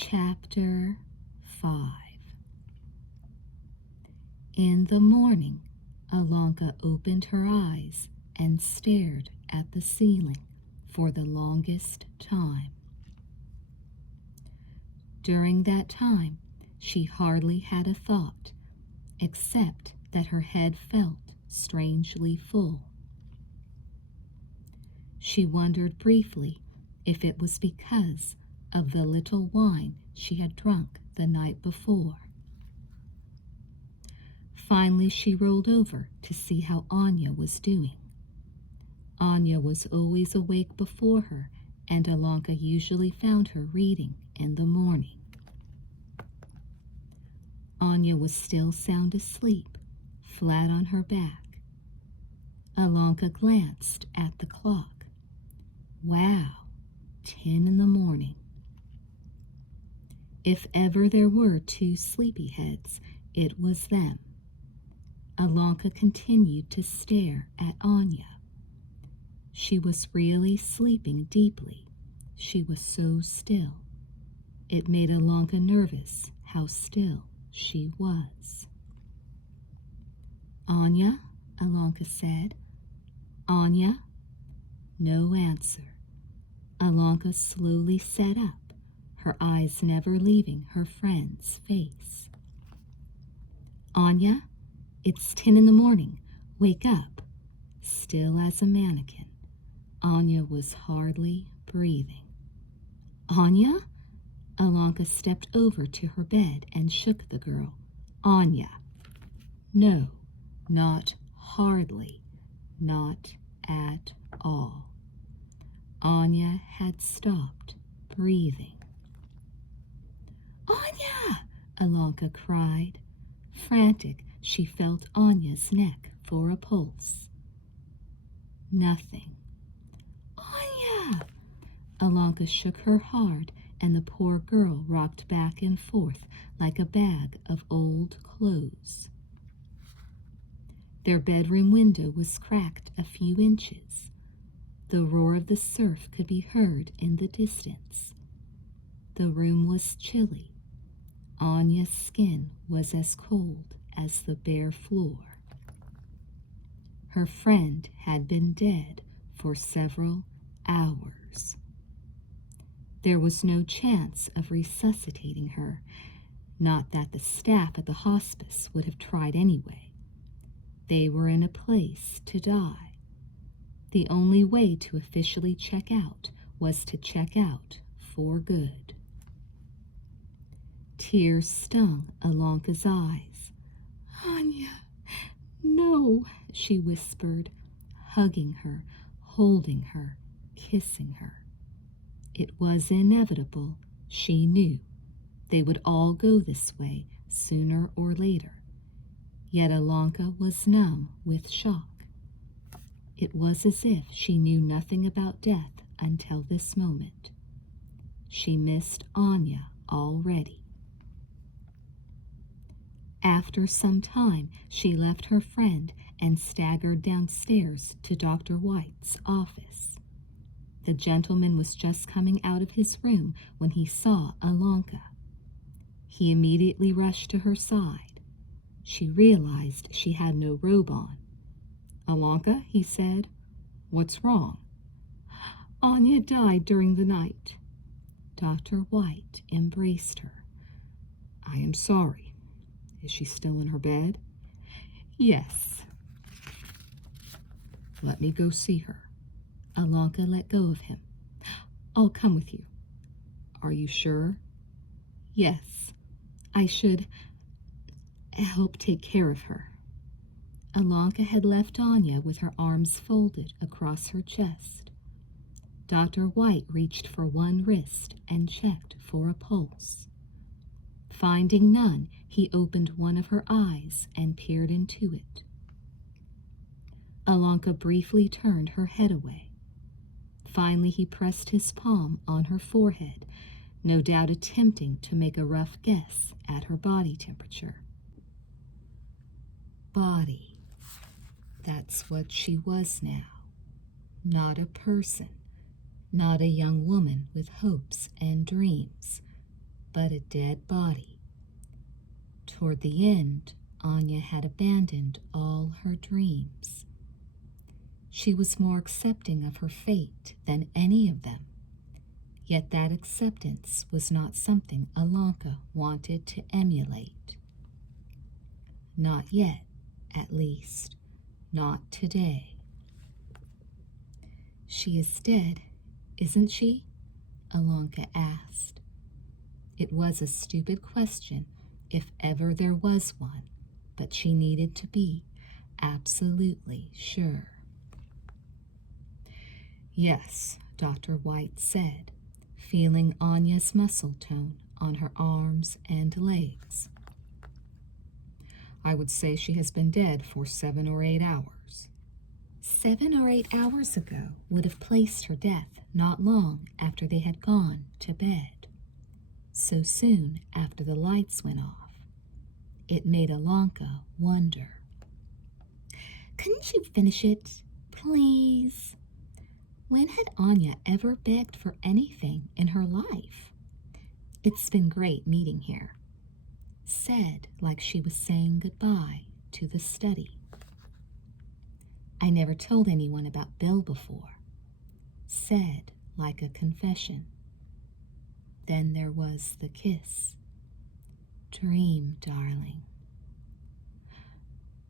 Chapter 5. In the morning, Alonka opened her eyes and stared at the ceiling for the longest time. During that time, she hardly had a thought, except that her head felt strangely full. She wondered briefly if it was because of the little wine she had drunk the night before. Finally, she rolled over to see how Anya was doing. Anya was always awake before her, and Alonka usually found her reading in the morning. Anya was still sound asleep, flat on her back. Alonka glanced at the clock. Wow, 10 in the morning. If ever there were two sleepyheads, it was them. Alonka continued to stare at Anya. She was really sleeping deeply. She was so still. It made Alonka nervous how still she was. "Anya?" Alonka said. "Anya?" No answer. Alonka slowly sat up, her eyes never leaving her friend's face. "Anya? It's 10 in the morning. Wake up." Still as a mannequin, Anya was hardly breathing. "Anya?" Alonka stepped over to her bed and shook the girl. "Anya." No, not hardly, not at all. Anya had stopped breathing. "Anya!" Alonka cried. Frantic, she felt Anya's neck for a pulse. Nothing. "Anya!" Alonka shook her hard, and the poor girl rocked back and forth like a bag of old clothes. Their bedroom window was cracked a few inches. The roar of the surf could be heard in the distance. The room was chilly. Anya's skin was as cold as the bare floor. Her friend had been dead for several hours. There was no chance of resuscitating her, not that the staff at the hospice would have tried anyway. They were in a place to die. The only way to officially check out was to check out for good. Tears stung Alonka's eyes. "Anya, no," she whispered, hugging her, holding her, kissing her. It was inevitable, she knew. They would all go this way sooner or later. Yet Alonka was numb with shock. It was as if she knew nothing about death until this moment. She missed Anya already. After some time, she left her friend and staggered downstairs to Dr. White's office. The gentleman was just coming out of his room when he saw Alonka. He immediately rushed to her side. She realized she had no robe on. "Alonka," he said, "what's wrong?" "Anya died during the night." Dr. White embraced her. "I am sorry. Is she still in her bed?" "Yes." "Let me go see her." Alonka let go of him. "I'll come with you." "Are you sure?" "Yes. I should help take care of her." Alonka had left Anya with her arms folded across her chest. Dr. White reached for one wrist and checked for a pulse. Finding none, he opened one of her eyes and peered into it. Alonka briefly turned her head away. Finally, he pressed his palm on her forehead, no doubt attempting to make a rough guess at her body temperature. Body. That's what she was now. Not a person, not a young woman with hopes and dreams, but a dead body. Toward the end, Anya had abandoned all her dreams. She was more accepting of her fate than any of them. Yet that acceptance was not something Alanka wanted to emulate. Not yet, at least. Not today. She is dead, isn't she? Alanka asked. It was a stupid question, if ever there was one, but she needed to be absolutely sure. Yes, Dr. White said, feeling Anya's muscle tone on her arms and legs. I would say she has been dead for 7 or 8 hours. 7 or 8 hours ago would have placed her death not long after they had gone to bed. So soon after the lights went off. It made Alanka wonder. Couldn't you finish it, please? When had Anya ever begged for anything in her life? It's been great meeting here. Said like she was saying goodbye to the study. I never told anyone about Bill before. Said like a confession. Then there was the kiss. Dream, darling.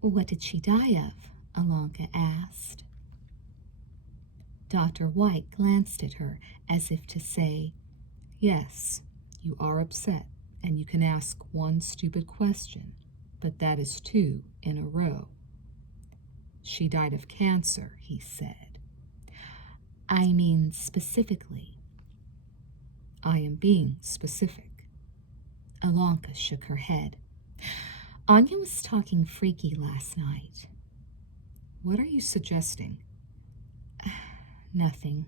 What did she die of? Alanka asked. Dr. White glanced at her as if to say, yes, you are upset, and you can ask one stupid question, but that is 2 in a row. She died of cancer, he said. I mean specifically. I am being specific. Alanka shook her head. Anya was talking freaky last night. What are you suggesting? Nothing.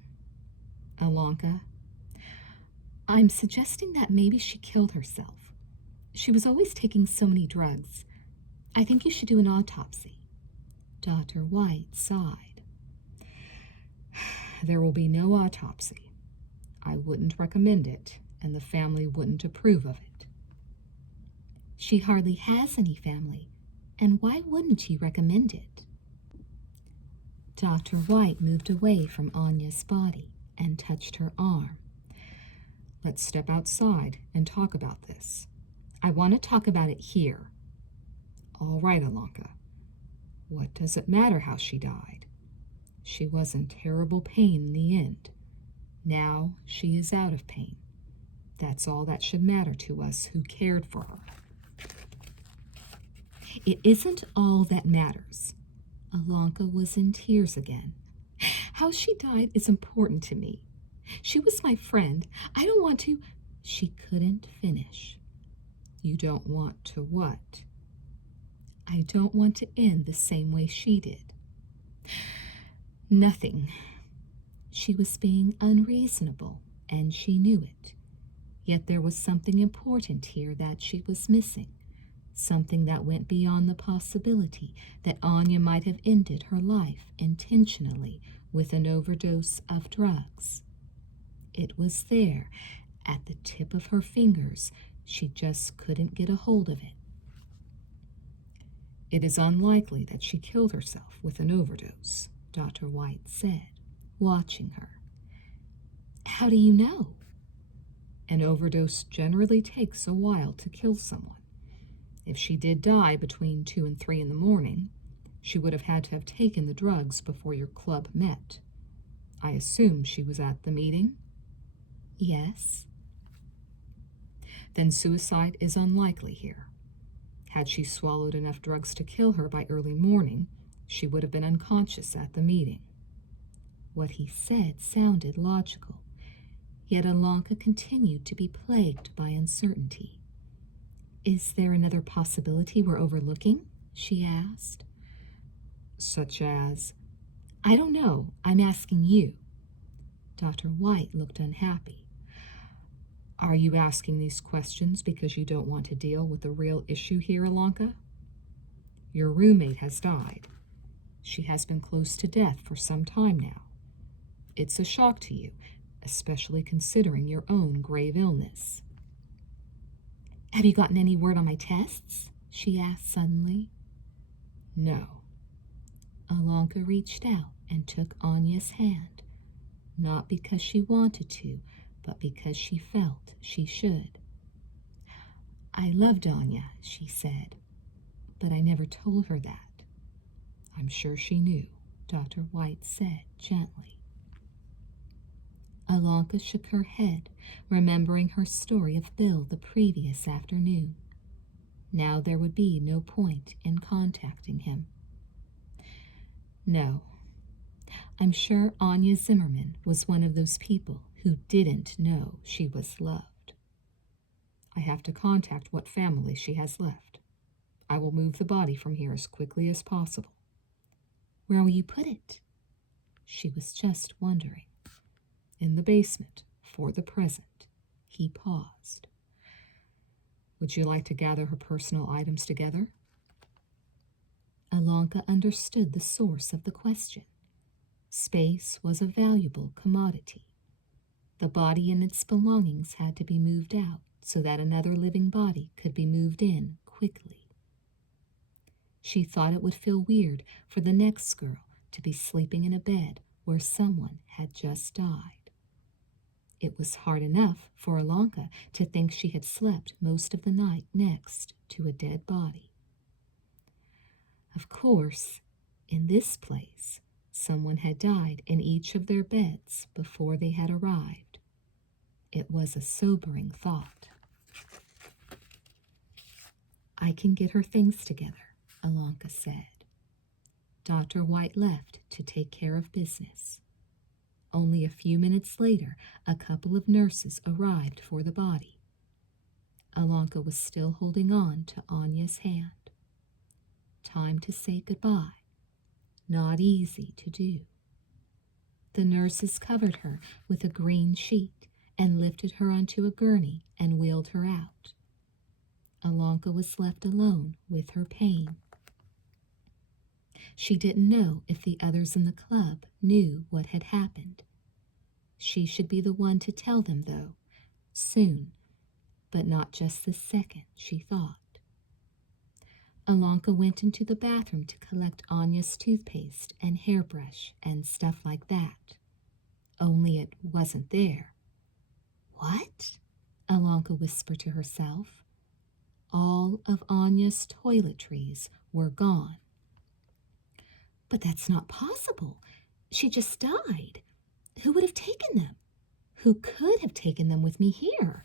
Alanka, I'm suggesting that maybe she killed herself. She was always taking so many drugs. I think you should do an autopsy. Dr. White sighed. There will be no autopsy. I wouldn't recommend it, and the family wouldn't approve of it. She hardly has any family, and why wouldn't you recommend it? Dr. White moved away from Anya's body and touched her arm. Let's step outside and talk about this. I want to talk about it here. All right, Alanka. What does it matter how she died? She was in terrible pain in the end. Now she is out of pain. That's all that should matter to us who cared for her. It isn't all that matters. Alanka was in tears again. How she died is important to me. She was my friend. I don't want to... She couldn't finish. You don't want to what? I don't want to end the same way she did. Nothing. She was being unreasonable, and she knew it. Yet there was something important here that she was missing. Something that went beyond the possibility that Anya might have ended her life intentionally with an overdose of drugs. It was there, at the tip of her fingers. She just couldn't get a hold of it. It is unlikely that she killed herself with an overdose, Dr. White said, watching her. How do you know? An overdose generally takes a while to kill someone. If she did die between 2 and 3 in the morning, she would have had to have taken the drugs before your club met. I assume she was at the meeting? Yes. Then suicide is unlikely here. Had she swallowed enough drugs to kill her by early morning, she would have been unconscious at the meeting. What he said sounded logical, yet Alanka continued to be plagued by uncertainty. Is there another possibility we're overlooking? She asked. Such as? I don't know. I'm asking you. Dr. White looked unhappy. Are you asking these questions because you don't want to deal with the real issue here, Alanka? Your roommate has died. She has been close to death for some time now. It's a shock to you, especially considering your own grave illness. Have you gotten any word on my tests? She asked suddenly. No. Alonka reached out and took Anya's hand, not because she wanted to, but because she felt she should. I loved Anya, she said, but I never told her that. I'm sure she knew, Dr. White said gently. Alonka shook her head, remembering her story of Bill the previous afternoon. Now there would be no point in contacting him. No, I'm sure Anya Zimmerman was one of those people who didn't know she was loved. I have to contact what family she has left. I will move the body from here as quickly as possible. Where will you put it? She was just wondering. In the basement, for the present. He paused. Would you like to gather her personal items together? Alonka understood the source of the question. Space was a valuable commodity. The body and its belongings had to be moved out so that another living body could be moved in quickly. She thought it would feel weird for the next girl to be sleeping in a bed where someone had just died. It was hard enough for Alonka to think she had slept most of the night next to a dead body. Of course, in this place, someone had died in each of their beds before they had arrived. It was a sobering thought. I can get her things together, Alonka said. Dr. White left to take care of business. Only a few minutes later, a couple of nurses arrived for the body. Alonka was still holding on to Anya's hand. Time to say goodbye. Not easy to do. The nurses covered her with a green sheet and lifted her onto a gurney and wheeled her out. Alonka was left alone with her pain. She didn't know if the others in the club knew what had happened. She should be the one to tell them, though, soon, but not just this second, she thought. Alonka went into the bathroom to collect Anya's toothpaste and hairbrush and stuff like that. Only it wasn't there. What? Alonka whispered to herself. All of Anya's toiletries were gone. But that's not possible. She just died. Who would have taken them? Who could have taken them with me here?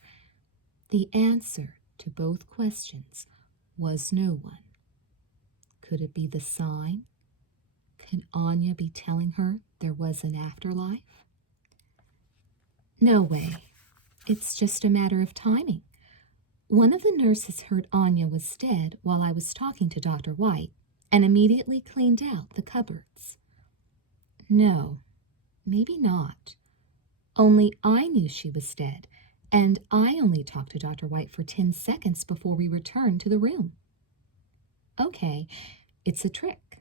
The answer to both questions was no one. Could it be the sign? Could Anya be telling her there was an afterlife? No way. It's just a matter of timing. One of the nurses heard Anya was dead while I was talking to Dr. White and immediately cleaned out the cupboards. No, maybe not. Only I knew she was dead, and I only talked to Dr. White for 10 seconds before we returned to the room. Okay, it's a trick.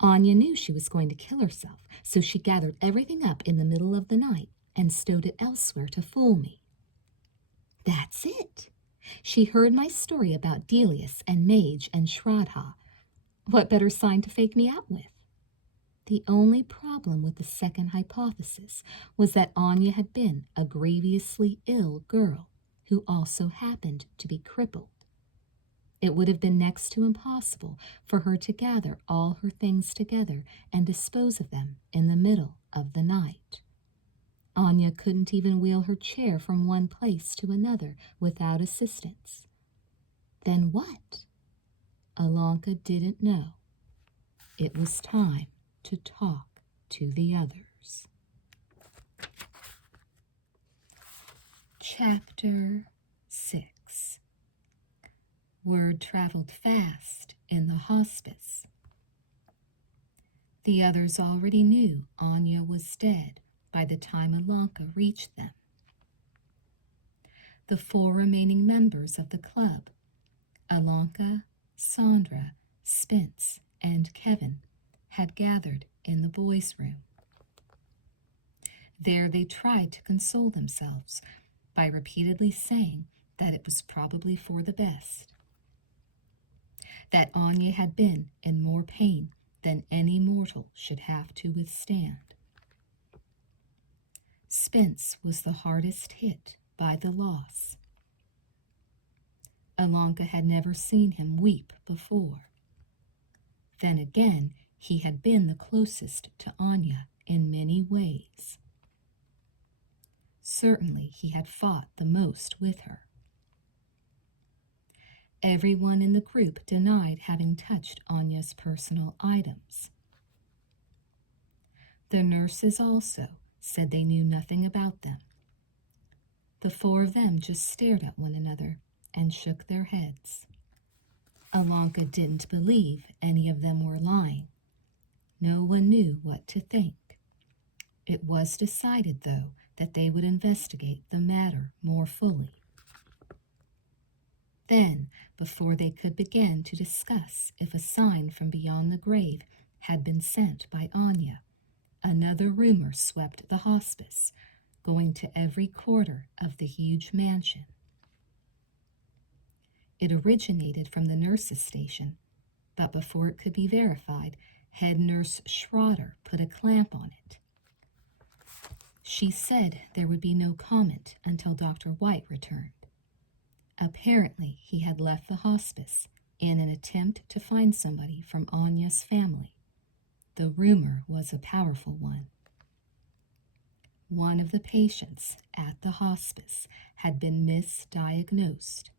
Anya knew she was going to kill herself, so she gathered everything up in the middle of the night and stowed it elsewhere to fool me. That's it. She heard my story about Delius and Mage and Shraddha. What better sign to fake me out with? The only problem with the second hypothesis was that Anya had been a grievously ill girl who also happened to be crippled. It would have been next to impossible for her to gather all her things together and dispose of them in the middle of the night. Anya couldn't even wheel her chair from one place to another without assistance. Then what? Alonka didn't know. It was time to talk to the others. Chapter 6. Word traveled fast in the hospice. The others already knew Anya was dead by the time Alonka reached them. The 4 remaining members of the club, Alonka, Sandra, Spence, and Kevin, had gathered in the boys' room. There they tried to console themselves by repeatedly saying that it was probably for the best, that Anya had been in more pain than any mortal should have to withstand. Spence was the hardest hit by the loss. Alonka had never seen him weep before. Then again, he had been the closest to Anya in many ways. Certainly he had fought the most with her. Everyone in the group denied having touched Anya's personal items. The nurses also said they knew nothing about them. The four of them just stared at one another and shook their heads. Alonka didn't believe any of them were lying. No one knew what to think. It was decided, though, that they would investigate the matter more fully. Then, before they could begin to discuss if a sign from beyond the grave had been sent by Anya, another rumor swept the hospice, going to every quarter of the huge mansion. It originated from the nurses' station, but before it could be verified, head nurse Schroeder put a clamp on it. She said there would be no comment until Dr. White returned. Apparently, he had left the hospice in an attempt to find somebody from Anya's family. The rumor was a powerful one. One of the patients at the hospice had been misdiagnosed.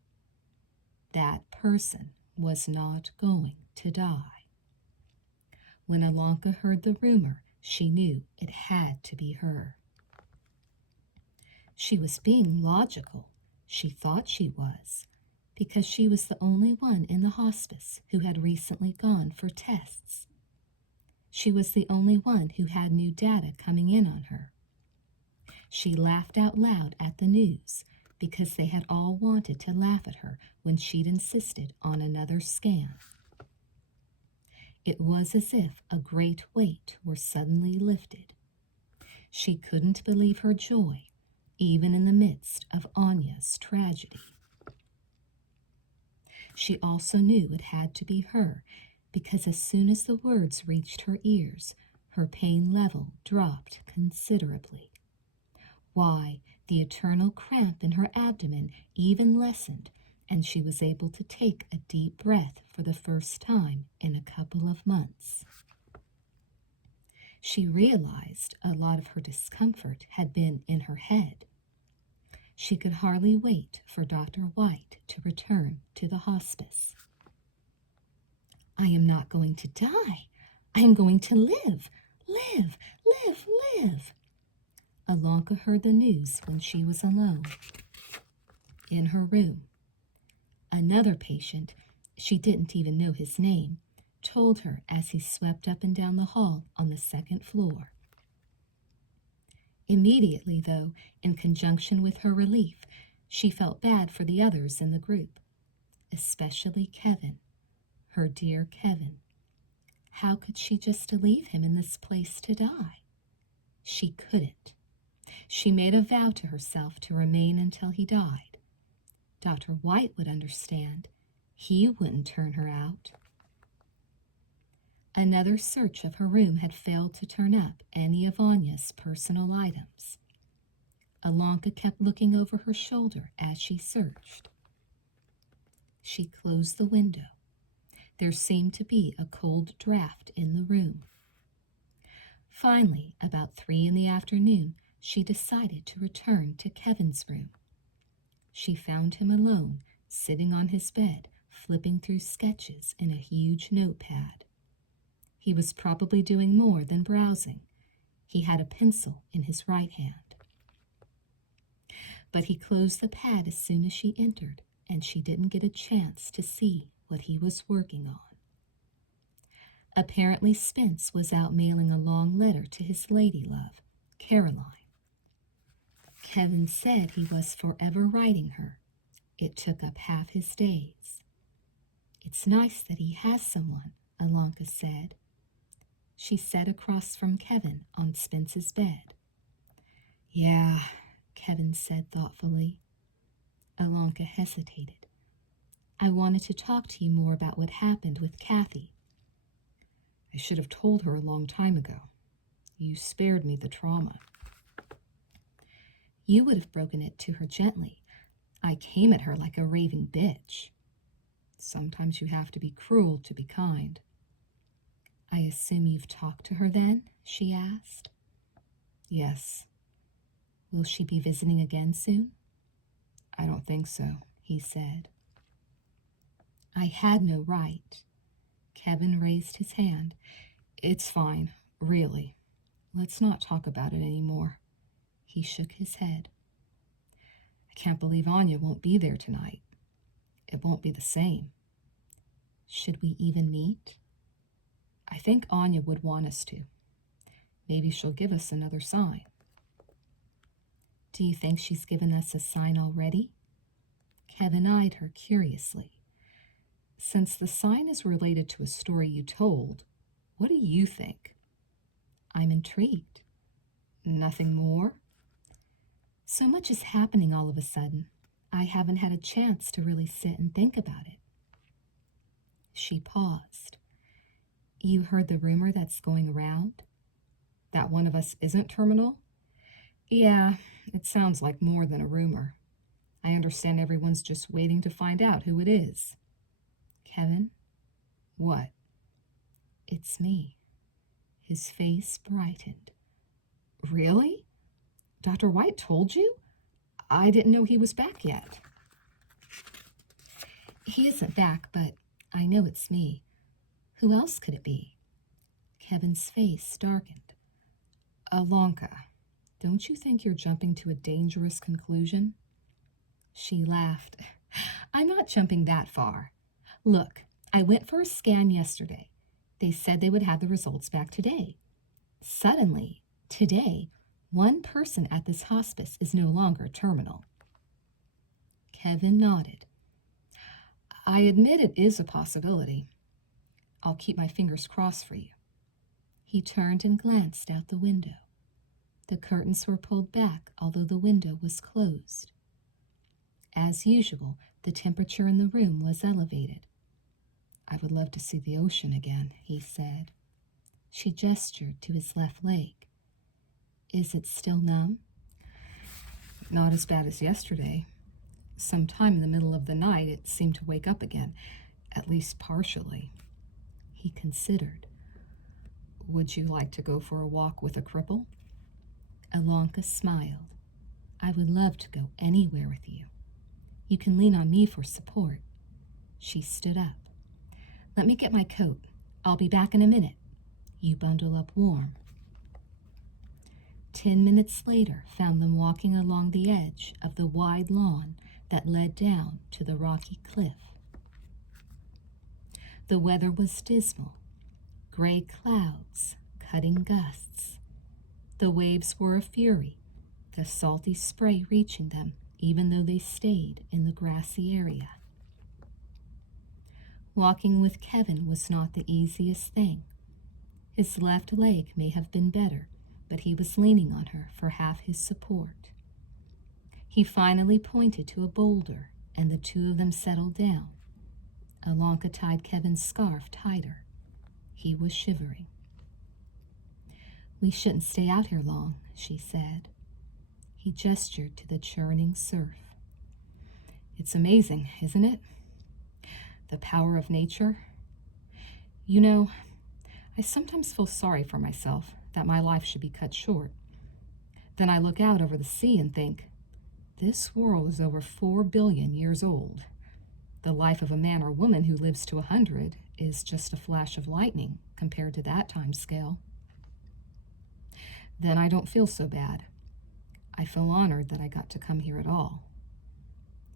That person was not going to die. When Alonka heard the rumor, she knew it had to be her. She was being logical. She thought she was, because she was the only one in the hospice who had recently gone for tests. She was the only one who had new data coming in on her. She laughed out loud at the news because they had all wanted to laugh at her when she'd insisted on another scan. It was as if a great weight were suddenly lifted. She couldn't believe her joy, even in the midst of Anya's tragedy. She also knew it had to be her, because as soon as the words reached her ears, her pain level dropped considerably. Why, the eternal cramp in her abdomen even lessened, and she was able to take a deep breath for the first time in a couple of months. She realized a lot of her discomfort had been in her head. She could hardly wait for Dr. White to return to the hospice. I am not going to die. I am going to live, live, live, live. Alonka heard the news when she was alone. In her room, another patient, she didn't even know his name, told her as he swept up and down the hall on the second floor. Immediately, though, in conjunction with her relief, she felt bad for the others in the group, especially Kevin, her dear Kevin. How could she just leave him in this place to die? She couldn't. She made a vow to herself to remain until he died. Dr. White would understand. He wouldn't turn her out. Another search of her room had failed to turn up any of Anya's personal items. Alonka kept looking over her shoulder as she searched. She closed the window. There seemed to be a cold draft in the room. Finally, about 3 p.m, she decided to return to Kevin's room. She found him alone, sitting on his bed, flipping through sketches in a huge notepad. He was probably doing more than browsing. He had a pencil in his right hand. But he closed the pad as soon as she entered, and she didn't get a chance to see what he was working on. Apparently Spence was out mailing a long letter to his lady love, Caroline. Kevin said he was forever writing her. It took up half his days. It's nice that he has someone, Alonka said. She sat across from Kevin on Spence's bed. Yeah, Kevin said thoughtfully. Alonka hesitated. I wanted to talk to you more about what happened with Kathy. I should have told her a long time ago. You spared me the trauma. You would have broken it to her gently. I came at her like a raving bitch. Sometimes you have to be cruel to be kind. I assume you've talked to her then? She asked. Yes. Will she be visiting again soon? I don't think so, he said. I had no right. Kevin raised his hand. It's fine, really. Let's not talk about it anymore. He shook his head. I can't believe Anya won't be there tonight. It won't be the same. Should we even meet? I think Anya would want us to. Maybe she'll give us another sign. Do you think she's given us a sign already? Kevin eyed her curiously. Since the sign is related to a story you told, what do you think? I'm intrigued. Nothing more? So much is happening all of a sudden. I haven't had a chance to really sit and think about it. She paused. You heard the rumor that's going around? That one of us isn't terminal? Yeah, it sounds like more than a rumor. I understand everyone's just waiting to find out who it is. Kevin? What? It's me. His face brightened. Really? Dr. White told you? I didn't know he was back yet. He isn't back, but I know it's me. Who else could it be? Kevin's face darkened. Alonka, don't you think you're jumping to a dangerous conclusion? She laughed. I'm not jumping that far. Look, I went for a scan yesterday. They said they would have the results back today. Suddenly, today, one person at this hospice is no longer terminal. Kevin nodded. I admit it is a possibility. I'll keep my fingers crossed for you. He turned and glanced out the window. The curtains were pulled back, although the window was closed. As usual, the temperature in the room was elevated. I would love to see the ocean again, he said. She gestured to his left leg. Is it still numb? Not as bad as yesterday. Sometime in the middle of the night, it seemed to wake up again, at least partially. He considered. Would you like to go for a walk with a cripple? Alonka smiled. I would love to go anywhere with you. You can lean on me for support. She stood up. Let me get my coat. I'll be back in a minute. You bundle up warm. 10 minutes later found them walking along the edge of the wide lawn that led down to the rocky cliff. The weather was dismal. Gray clouds, cutting gusts. The waves were a fury, the salty spray reaching them even though they stayed in the grassy area. Walking with Kevin was not the easiest thing. His left leg may have been better, but he was leaning on her for half his support. He finally pointed to a boulder, and the two of them settled down. Alonka tied Kevin's scarf tighter. He was shivering. We shouldn't stay out here long, she said. He gestured to the churning surf. It's amazing, isn't it? The power of nature. You know, I sometimes feel sorry for myself that my life should be cut short. Then I look out over the sea and think, this world is over 4 billion years old. The life of a man or woman who lives to 100 is just a flash of lightning compared to that time scale. Then I don't feel so bad. I feel honored that I got to come here at all.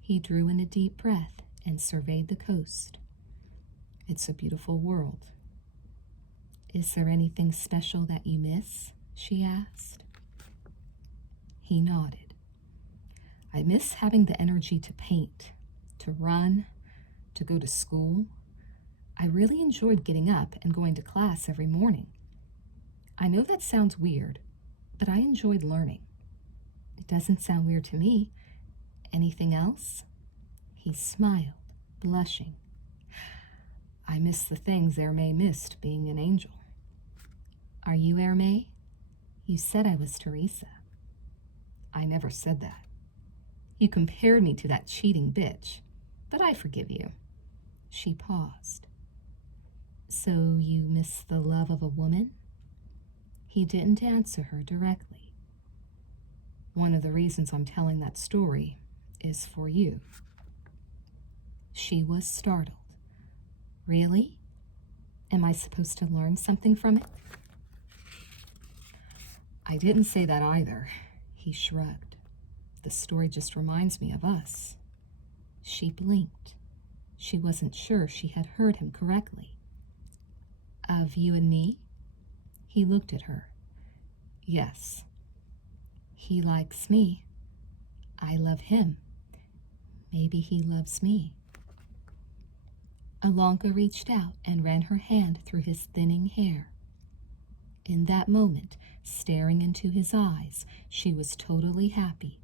He drew in a deep breath and surveyed the coast. It's a beautiful world. Is there anything special that you miss? She asked. He nodded. I miss having the energy to paint, to run, to go to school. I really enjoyed getting up and going to class every morning. I know that sounds weird, but I enjoyed learning. It doesn't sound weird to me. Anything else? He smiled, blushing. I miss the things Hermé missed being an angel. Are you Hermé? You said I was Teresa. I never said that. You compared me to that cheating bitch, but I forgive you. She paused. So you miss the love of a woman? He didn't answer her directly. One of the reasons I'm telling that story is for you. She was startled. Really? Am I supposed to learn something from it? I didn't say that either. He shrugged. The story just reminds me of us. She blinked. She wasn't sure she had heard him correctly. Of you and me? He looked at her. Yes. He likes me. I love him. Maybe he loves me. Alonka reached out and ran her hand through his thinning hair. In that moment, staring into his eyes, she was totally happy.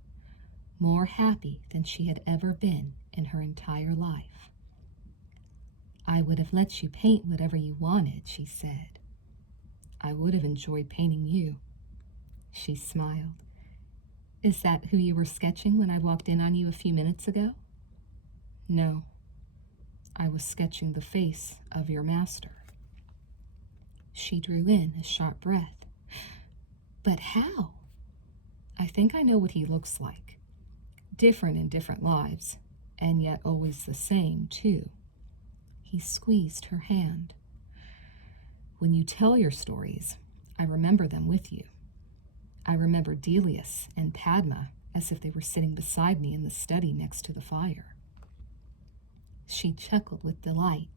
More happy than she had ever been in her entire life. I would have let you paint whatever you wanted, she said. I would have enjoyed painting you. She smiled. Is that who you were sketching when I walked in on you a few minutes ago? No. I was sketching the face of your master. She drew in a sharp breath. But how? I think I know what he looks like. Different in different lives, and yet always the same, too. He squeezed her hand. When you tell your stories, I remember them with you. I remember Delius and Padma as if they were sitting beside me in the study next to the fire. She chuckled with delight.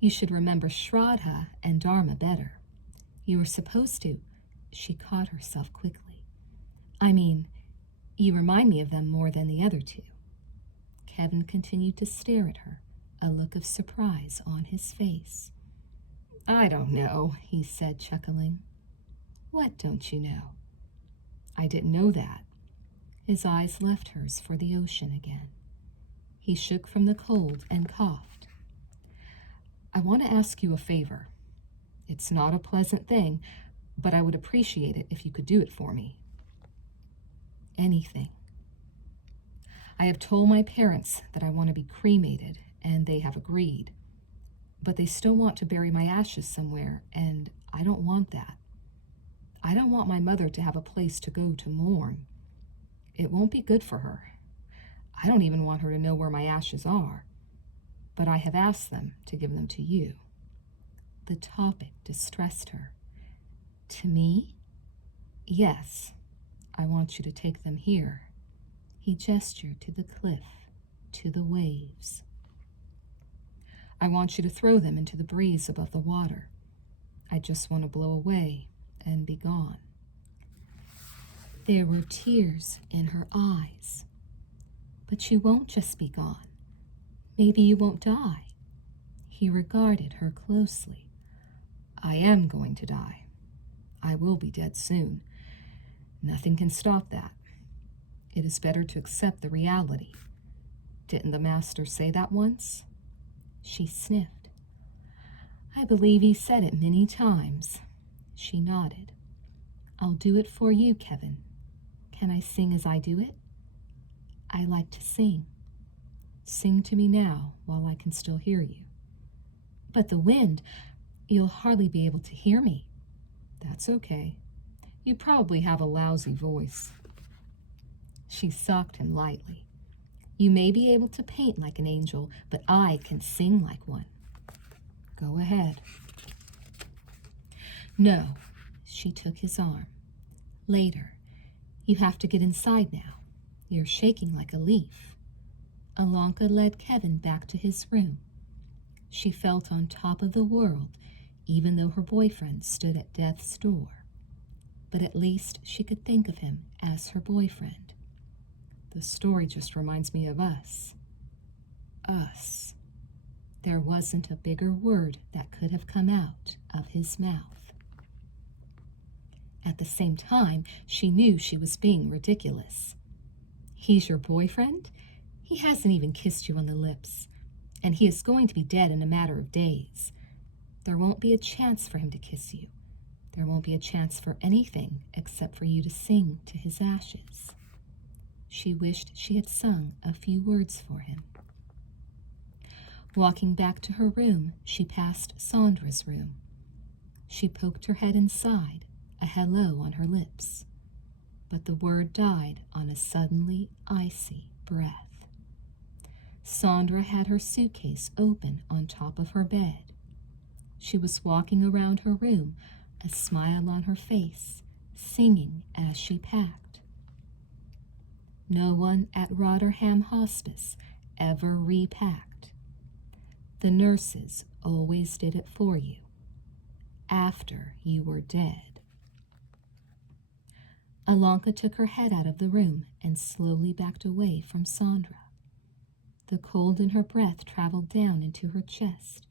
You should remember Shraddha and Dharma better. You were supposed to. She caught herself quickly. I mean, you remind me of them more than the other two. Kevin continued to stare at her, a look of surprise on his face. I don't know, he said, chuckling. What don't you know? I didn't know that. His eyes left hers for the ocean again. He shook from the cold and coughed. I want to ask you a favor. It's not a pleasant thing, but I would appreciate it if you could do it for me. Anything. I have told my parents that I want to be cremated, and they have agreed. But they still want to bury my ashes somewhere, and I don't want that. I don't want my mother to have a place to go to mourn. It won't be good for her. I don't even want her to know where my ashes are. But I have asked them to give them to you. The topic distressed her. To me? Yes. I want you to take them here. He gestured to the cliff, to the waves. I want you to throw them into the breeze above the water. I just want to blow away and be gone. There were tears in her eyes. But you won't just be gone. Maybe you won't die. He regarded her closely. I am going to die. I will be dead soon. Nothing can stop that. It is better to accept the reality. Didn't the master say that once? She sniffed. I believe he said it many times. She nodded. I'll do it for you, Kevin. Can I sing as I do it? I like to sing. Sing to me now while I can still hear you. But the wind, you'll hardly be able to hear me. That's okay. You probably have a lousy voice. She socked him lightly. You may be able to paint like an angel, but I can sing like one. Go ahead. No, she took his arm. Later. You have to get inside now. You're shaking like a leaf. Alonka led Kevin back to his room. She felt on top of the world, even though her boyfriend stood at death's door. But at least she could think of him as her boyfriend. The story just reminds me of us. Us. There wasn't a bigger word that could have come out of his mouth. At the same time, she knew she was being ridiculous. He's your boyfriend? He hasn't even kissed you on the lips, and he is going to be dead in a matter of days. There won't be a chance for him to kiss you. There won't be a chance for anything except for you to sing to his ashes." She wished she had sung a few words for him. Walking back to her room, she passed Sandra's room. She poked her head inside, a hello on her lips. But the word died on a suddenly icy breath. Sandra had her suitcase open on top of her bed. She was walking around her room, a smile on her face, singing as she packed. No one at Rotterham Hospice ever repacked. The nurses always did it for you, after you were dead. Alanka took her head out of the room and slowly backed away from Sandra. The cold in her breath traveled down into her chest,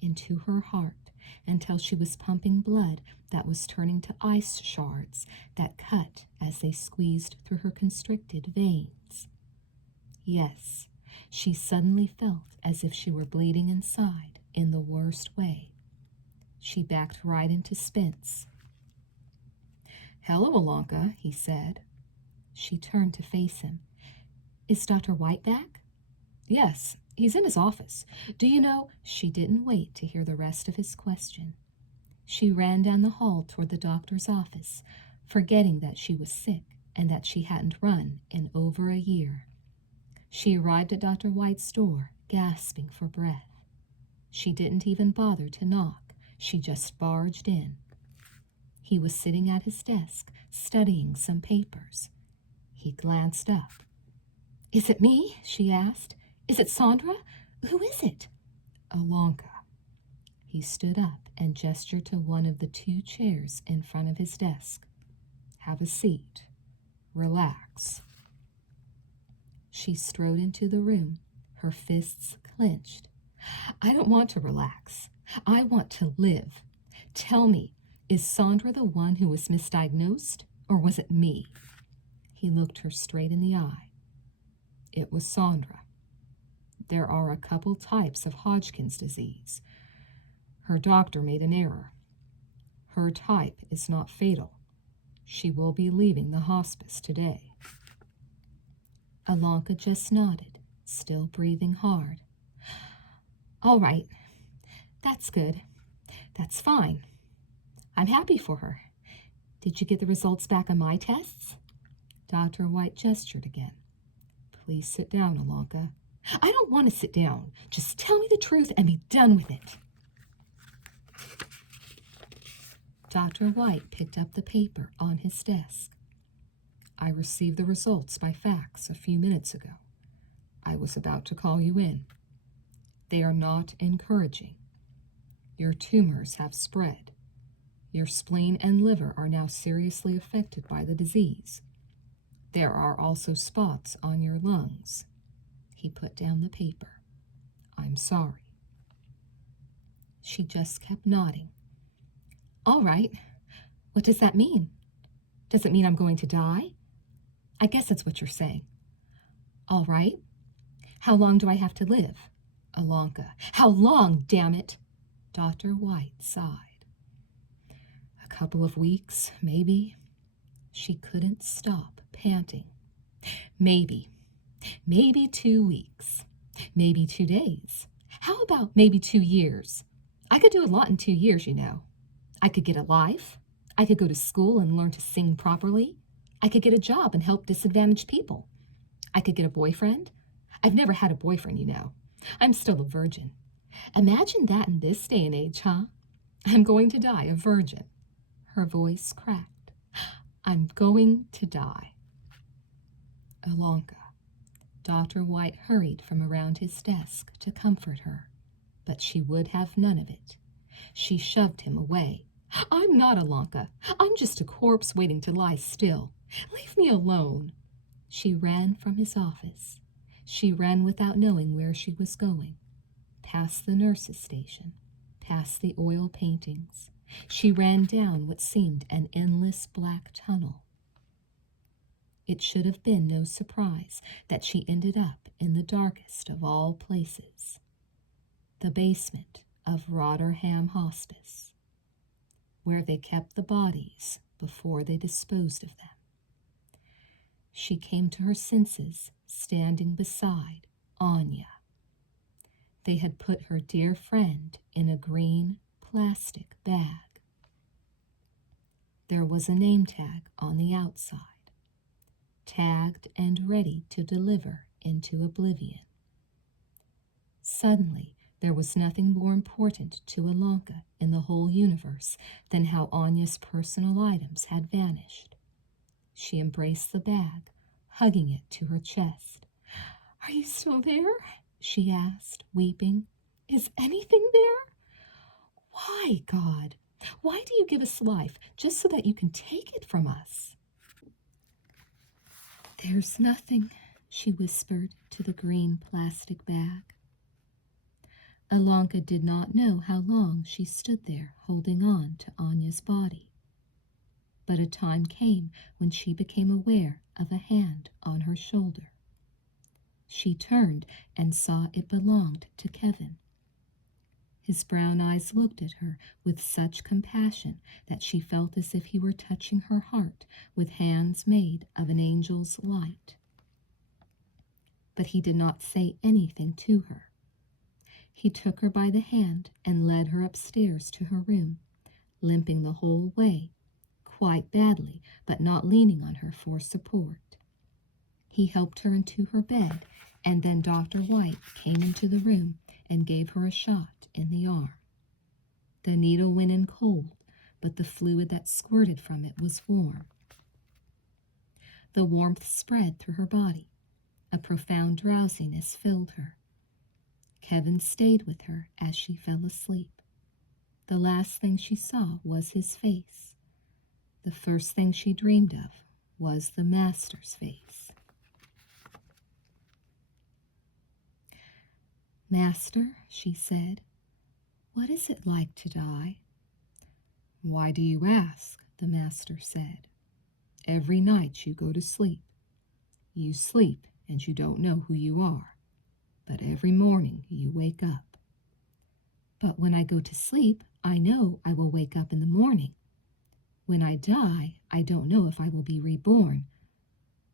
into her heart, until she was pumping blood that was turning to ice shards that cut as they squeezed through her constricted veins. Yes, she suddenly felt as if she were bleeding inside in the worst way. She backed right into Spence. "Hello, Alanka," he said. She turned to face him. "Is Dr. White back?" "Yes, he's in his office. Do you know—" She didn't wait to hear the rest of his question. She ran down the hall toward the doctor's office, forgetting that she was sick and that she hadn't run in over a year. She arrived at Dr. White's door, gasping for breath. She didn't even bother to knock. She just barged in. He was sitting at his desk, studying some papers. He glanced up. "Is it me?" she asked. "Is it Sandra? Who is it?" "Alanka." He stood up and gestured to one of the 2 chairs in front of his desk. "Have a seat. Relax." She strode into the room, her fists clenched. "I don't want to relax. I want to live. Tell me, is Sandra the one who was misdiagnosed, or was it me?" He looked her straight in the eye. "It was Sandra. There are a couple types of Hodgkin's disease. Her doctor made an error. Her type is not fatal. She will be leaving the hospice today." Alanka just nodded, still breathing hard. "All right. That's good. That's fine. I'm happy for her. Did you get the results back on my tests?" Dr. White gestured again. "Please sit down, Alanka." "I don't want to sit down. Just tell me the truth and be done with it." Dr. White picked up the paper on his desk. "I received the results by fax a few minutes ago. I was about to call you in. They are not encouraging. Your tumors have spread. Your spleen and liver are now seriously affected by the disease. There are also spots on your lungs." He put down the paper. "I'm sorry." She just kept nodding. "All right. What does that mean? Does it mean I'm going to die? I guess that's what you're saying. All right. How long do I have to live?" "Alanka." "How long, damn it?" Dr. White sighed. "A couple of weeks, maybe." She couldn't stop panting. "Maybe. Maybe 2 weeks. Maybe 2 days. How about maybe 2 years? I could do a lot in 2 years, you know. I could get a life. I could go to school and learn to sing properly. I could get a job and help disadvantaged people. I could get a boyfriend. I've never had a boyfriend, you know. I'm still a virgin. Imagine that in this day and age, huh? I'm going to die a virgin." Her voice cracked. "I'm going to die." "Alanka." Dr. White hurried from around his desk to comfort her, but she would have none of it. She shoved him away. "I'm not Alanka. I'm just a corpse waiting to lie still. Leave me alone." She ran from his office. She ran without knowing where she was going. Past the nurse's station, past the oil paintings. She ran down what seemed an endless black tunnel. It should have been no surprise that she ended up in the darkest of all places, the basement of Rotterham Hospice, where they kept the bodies before they disposed of them. She came to her senses standing beside Anya. They had put her dear friend in a green plastic bag. There was a name tag on the outside, tagged and ready to deliver into oblivion. Suddenly, there was nothing more important to Ilanka in the whole universe than how Anya's personal items had vanished. She embraced the bag, hugging it to her chest. "Are you still there?" she asked, weeping. "Is anything there? Why, God? Why do you give us life just so that you can take it from us?" "There's nothing," she whispered to the green plastic bag. Ilanka did not know how long she stood there holding on to Anya's body. But a time came when she became aware of a hand on her shoulder. She turned and saw it belonged to Kevin. His brown eyes looked at her with such compassion that she felt as if he were touching her heart with hands made of an angel's light. But he did not say anything to her. He took her by the hand and led her upstairs to her room, limping the whole way, quite badly, but not leaning on her for support. He helped her into her bed, and then Dr. White came into the room and gave her a shot in the arm. The needle went in cold, but the fluid that squirted from it was warm. The warmth spread through her body. A profound drowsiness filled her. Kevin stayed with her as she fell asleep. The last thing she saw was his face. The first thing she dreamed of was the Master's face. "Master," she said, "what is it like to die?" "Why do you ask?" the Master said. "Every night you go to sleep. You sleep and you don't know who you are. But every morning you wake up." "But when I go to sleep, I know I will wake up in the morning. When I die, I don't know if I will be reborn.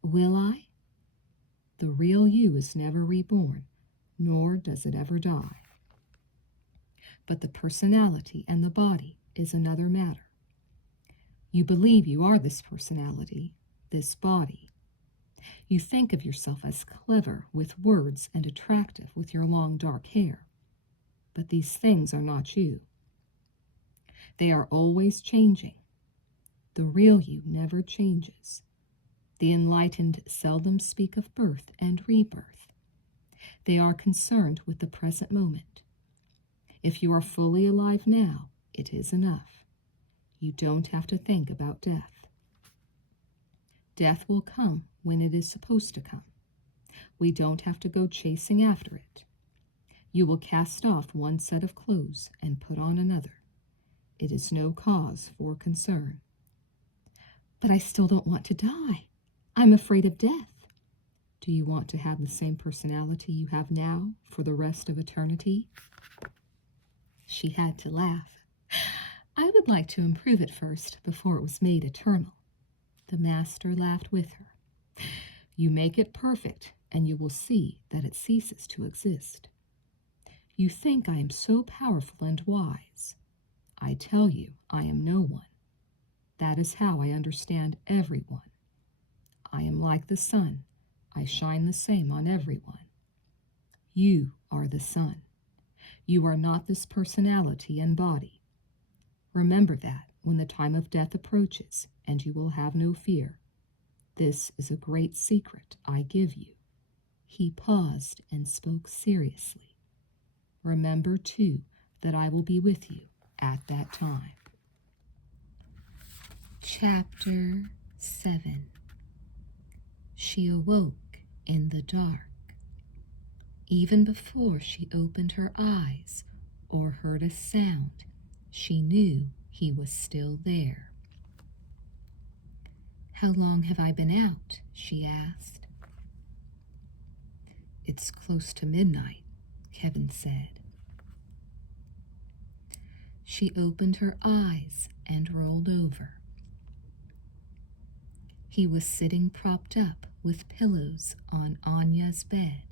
Will I?" "The real you is never reborn, nor does it ever die. But the personality and the body is another matter. You believe you are this personality, this body. You think of yourself as clever with words and attractive with your long dark hair. But these things are not you. They are always changing. The real you never changes. The enlightened seldom speak of birth and rebirth. They are concerned with the present moment. If you are fully alive now, it is enough. You don't have to think about death. Death will come when it is supposed to come. We don't have to go chasing after it. You will cast off one set of clothes and put on another. It is no cause for concern." "But I still don't want to die. I'm afraid of death." "Do you want to have the same personality you have now for the rest of eternity?" She had to laugh. "I would like to improve it first before it was made eternal." The Master laughed with her. "You make it perfect, and you will see that it ceases to exist. You think I am so powerful and wise. I tell you, I am no one. That is how I understand everyone. I am like the sun. I shine the same on everyone. You are the sun. You are not this personality and body. Remember that when the time of death approaches, and you will have no fear. This is a great secret I give you." He paused and spoke seriously. "Remember, too, that I will be with you at that time." Chapter 7. She awoke in the dark. Even before she opened her eyes or heard a sound, she knew he was still there. How long have I been out? She asked. It's close to midnight, Kevin said. She opened her eyes and rolled over. He was sitting propped up with pillows on Anya's bed.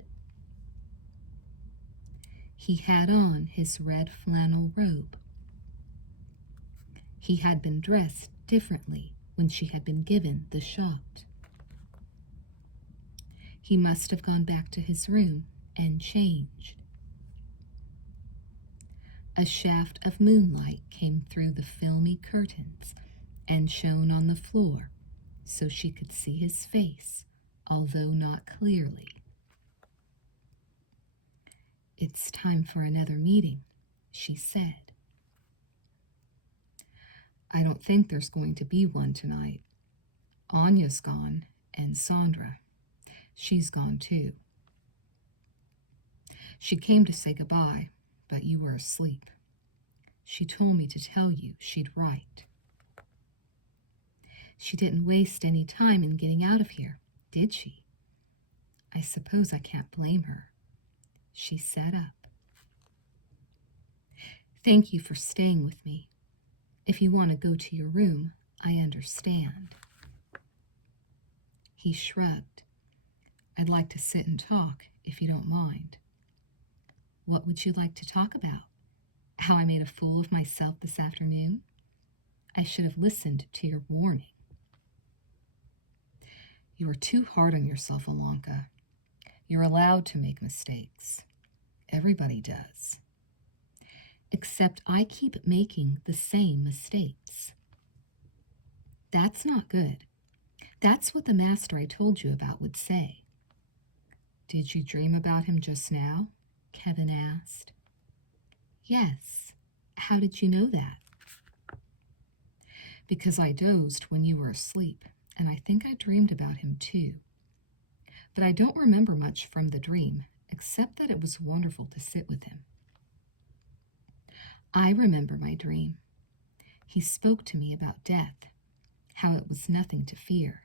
He had on his red flannel robe. He had been dressed differently when she had been given the shot. He must have gone back to his room and changed. A shaft of moonlight came through the filmy curtains and shone on the floor so she could see his face, although not clearly. It's time for another meeting, she said. I don't think there's going to be one tonight. Anya's gone, and Sandra. She's gone too. She came to say goodbye, but you were asleep. She told me to tell you she'd write. She didn't waste any time in getting out of here, did she? I suppose I can't blame her. She sat up. Thank you for staying with me. If you want to go to your room, I understand. He shrugged. I'd like to sit and talk, if you don't mind. What would you like to talk about? How I made a fool of myself this afternoon? I should have listened to your warning. You are too hard on yourself, Ilonka. You're allowed to make mistakes. Everybody does. Except I keep making the same mistakes. That's not good. That's what the master I told you about would say. Did you dream about him just now? Kevin asked. Yes. How did you know that? Because I dozed when you were asleep, and I think I dreamed about him too. But I don't remember much from the dream, except that it was wonderful to sit with him. I remember my dream. He spoke to me about death, how it was nothing to fear.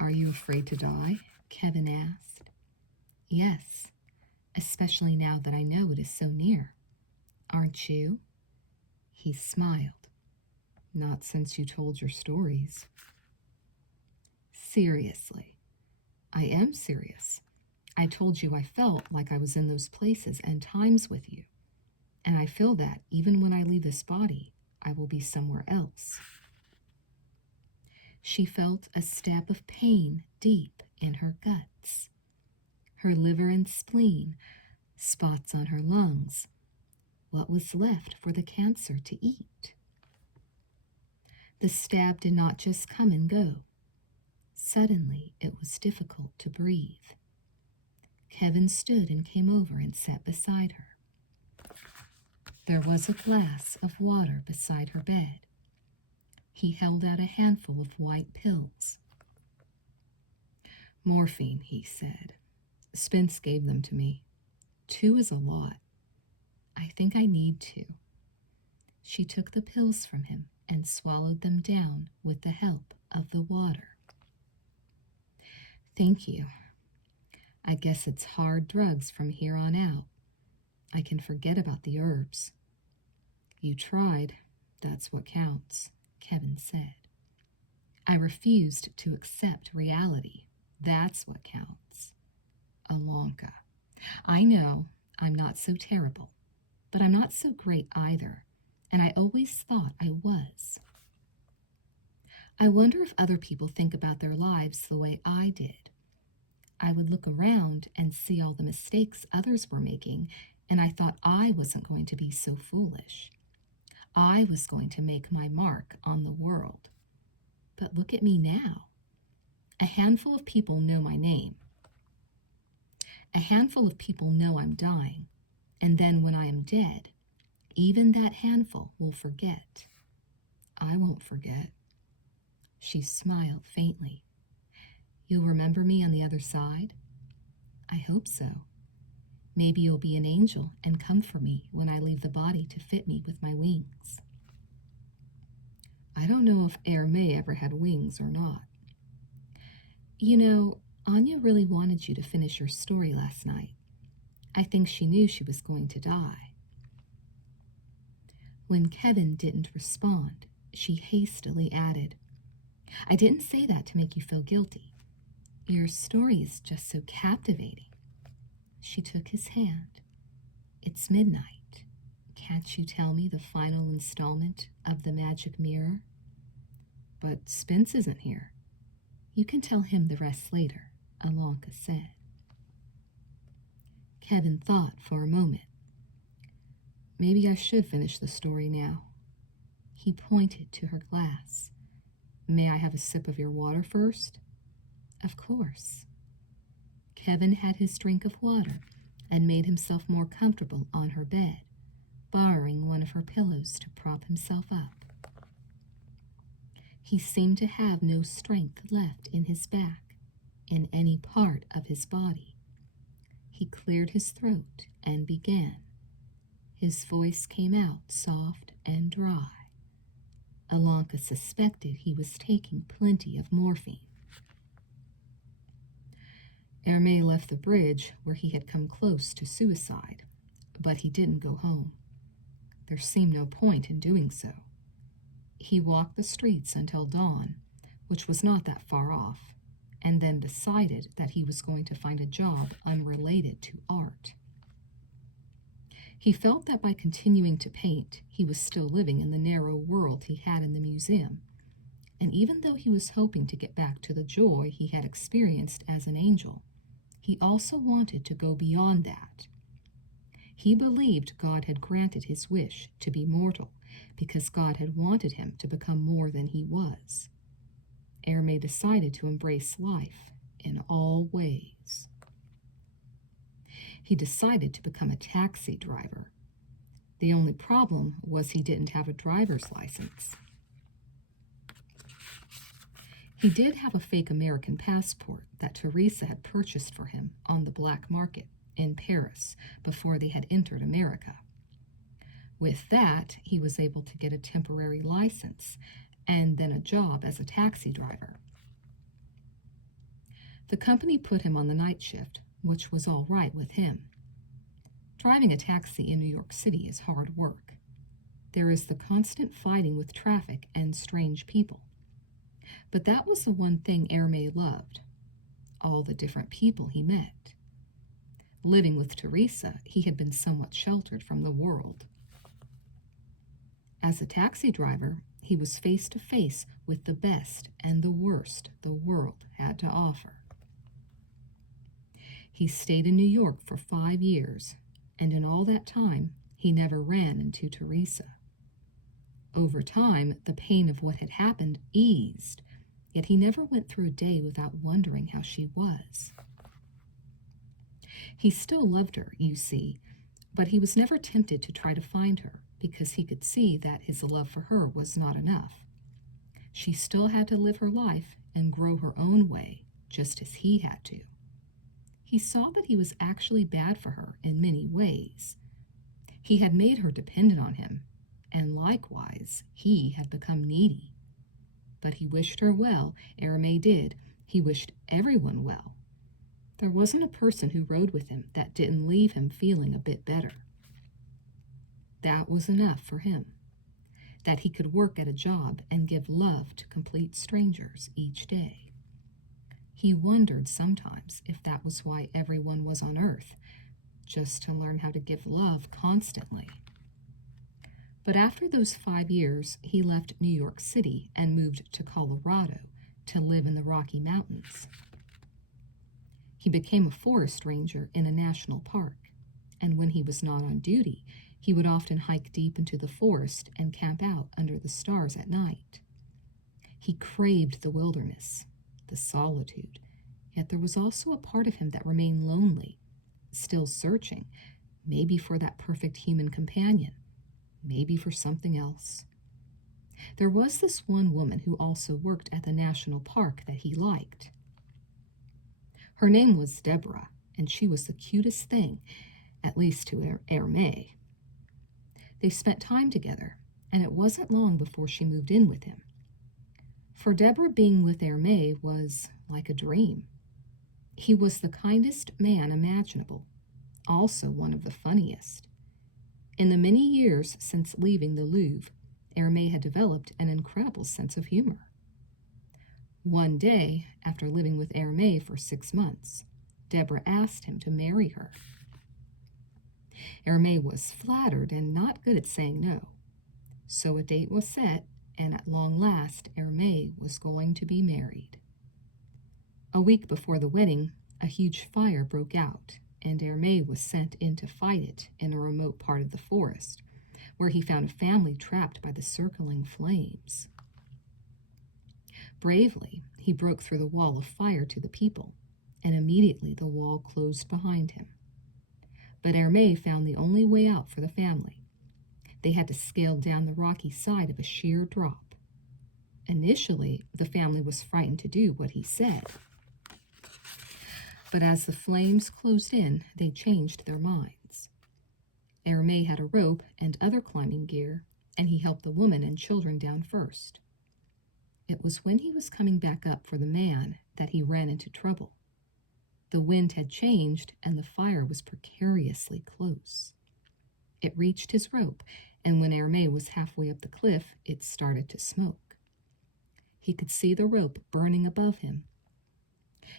Are you afraid to die? Kevin asked. Yes, especially now that I know it is so near. Aren't you? He smiled. Not since you told your stories. Seriously. I am serious. I told you I felt like I was in those places and times with you. And I feel that even when I leave this body, I will be somewhere else. She felt a stab of pain deep in her guts. Her liver and spleen, spots on her lungs. What was left for the cancer to eat? The stab did not just come and go. Suddenly, it was difficult to breathe. Kevin stood and came over and sat beside her. There was a glass of water beside her bed. He held out a handful of white pills. Morphine, he said. Spence gave them to me. 2 is a lot. I think I need 2. She took the pills from him and swallowed them down with the help of the water. Thank you. I guess it's hard drugs from here on out. I can forget about the herbs. You tried. That's what counts, Kevin said. I refused to accept reality. That's what counts. Ilonka. I know I'm not so terrible, but I'm not so great either, and I always thought I was. I wonder if other people think about their lives the way I did. I would look around and see all the mistakes others were making, and I thought I wasn't going to be so foolish. I was going to make my mark on the world. But look at me now. A handful of people know my name. A handful of people know I'm dying, and then when I am dead, even that handful will forget. I won't forget. She smiled faintly. You'll remember me on the other side? I hope so. Maybe you'll be an angel and come for me when I leave the body to fit me with my wings. I don't know if Hermé ever had wings or not. You know, Anya really wanted you to finish your story last night. I think she knew she was going to die. When Kevin didn't respond, she hastily added, I didn't say that to make you feel guilty. Your story is just so captivating. She took his hand. It's midnight. Can't you tell me the final installment of the magic mirror? But Spence isn't here. You can tell him the rest later, Alonka said. Kevin thought for a moment. Maybe I should finish the story now. He pointed to her glass. May I have a sip of your water first? Of course. Kevin had his drink of water and made himself more comfortable on her bed, borrowing one of her pillows to prop himself up. He seemed to have no strength left in his back, in any part of his body. He cleared his throat and began. His voice came out soft and dry. Alonka suspected he was taking plenty of morphine. Hermé left the bridge where he had come close to suicide, but he didn't go home. There seemed no point in doing so. He walked the streets until dawn, which was not that far off, and then decided that he was going to find a job unrelated to art. He felt that by continuing to paint, he was still living in the narrow world he had in the museum, and even though he was hoping to get back to the joy he had experienced as an angel, he also wanted to go beyond that. He believed God had granted his wish to be mortal because God had wanted him to become more than he was. Hermé decided to embrace life in all ways. He decided to become a taxi driver. The only problem was he didn't have a driver's license. He did have a fake American passport that Teresa had purchased for him on the black market in Paris before they had entered America. With that, he was able to get a temporary license and then a job as a taxi driver. The company put him on the night shift, which was all right with him. Driving a taxi in New York City is hard work. There is the constant fighting with traffic and strange people. But that was the one thing Hermé loved, all the different people he met. Living with Teresa, he had been somewhat sheltered from the world. As a taxi driver, he was face to face with the best and the worst the world had to offer. He stayed in New York for 5 years, and in all that time, he never ran into Teresa. Over time, the pain of what had happened eased, yet he never went through a day without wondering how she was. He still loved her, you see, but he was never tempted to try to find her because he could see that his love for her was not enough. She still had to live her life and grow her own way, just as he had to. He saw that he was actually bad for her in many ways. He had made her dependent on him, and likewise, he had become needy. But he wished her well, Hermé did. He wished everyone well. There wasn't a person who rode with him that didn't leave him feeling a bit better. That was enough for him, that he could work at a job and give love to complete strangers each day. He wondered sometimes if that was why everyone was on Earth, just to learn how to give love constantly. But after those 5 years, he left New York City and moved to Colorado to live in the Rocky Mountains. He became a forest ranger in a national park, and when he was not on duty, he would often hike deep into the forest and camp out under the stars at night. He craved the wilderness, the solitude, yet there was also a part of him that remained lonely, still searching, maybe for that perfect human companion, maybe for something else. There was this one woman who also worked at the national park that he liked. Her name was Deborah, and she was the cutest thing, at least to Hermé. They spent time together, and it wasn't long before she moved in with him, For Deborah, being with Hermé was like a dream. He was the kindest man imaginable, also one of the funniest. In the many years since leaving the Louvre, Hermé had developed an incredible sense of humor. One day, after living with Hermé for 6 months, Deborah asked him to marry her. Hermé was flattered and not good at saying no. So a date was set, and at long last, Hermé was going to be married. A week before the wedding, a huge fire broke out, and Hermé was sent in to fight it in a remote part of the forest, where he found a family trapped by the circling flames. Bravely, he broke through the wall of fire to the people, and immediately the wall closed behind him. But Hermé found the only way out for the family. They had to scale down the rocky side of a sheer drop. Initially, the family was frightened to do what he said. But as the flames closed in, they changed their minds. Hermé had a rope and other climbing gear, and he helped the woman and children down first. It was when he was coming back up for the man that he ran into trouble. The wind had changed, and the fire was precariously close. It reached his rope, and when Hermé was halfway up the cliff, it started to smoke. He could see the rope burning above him,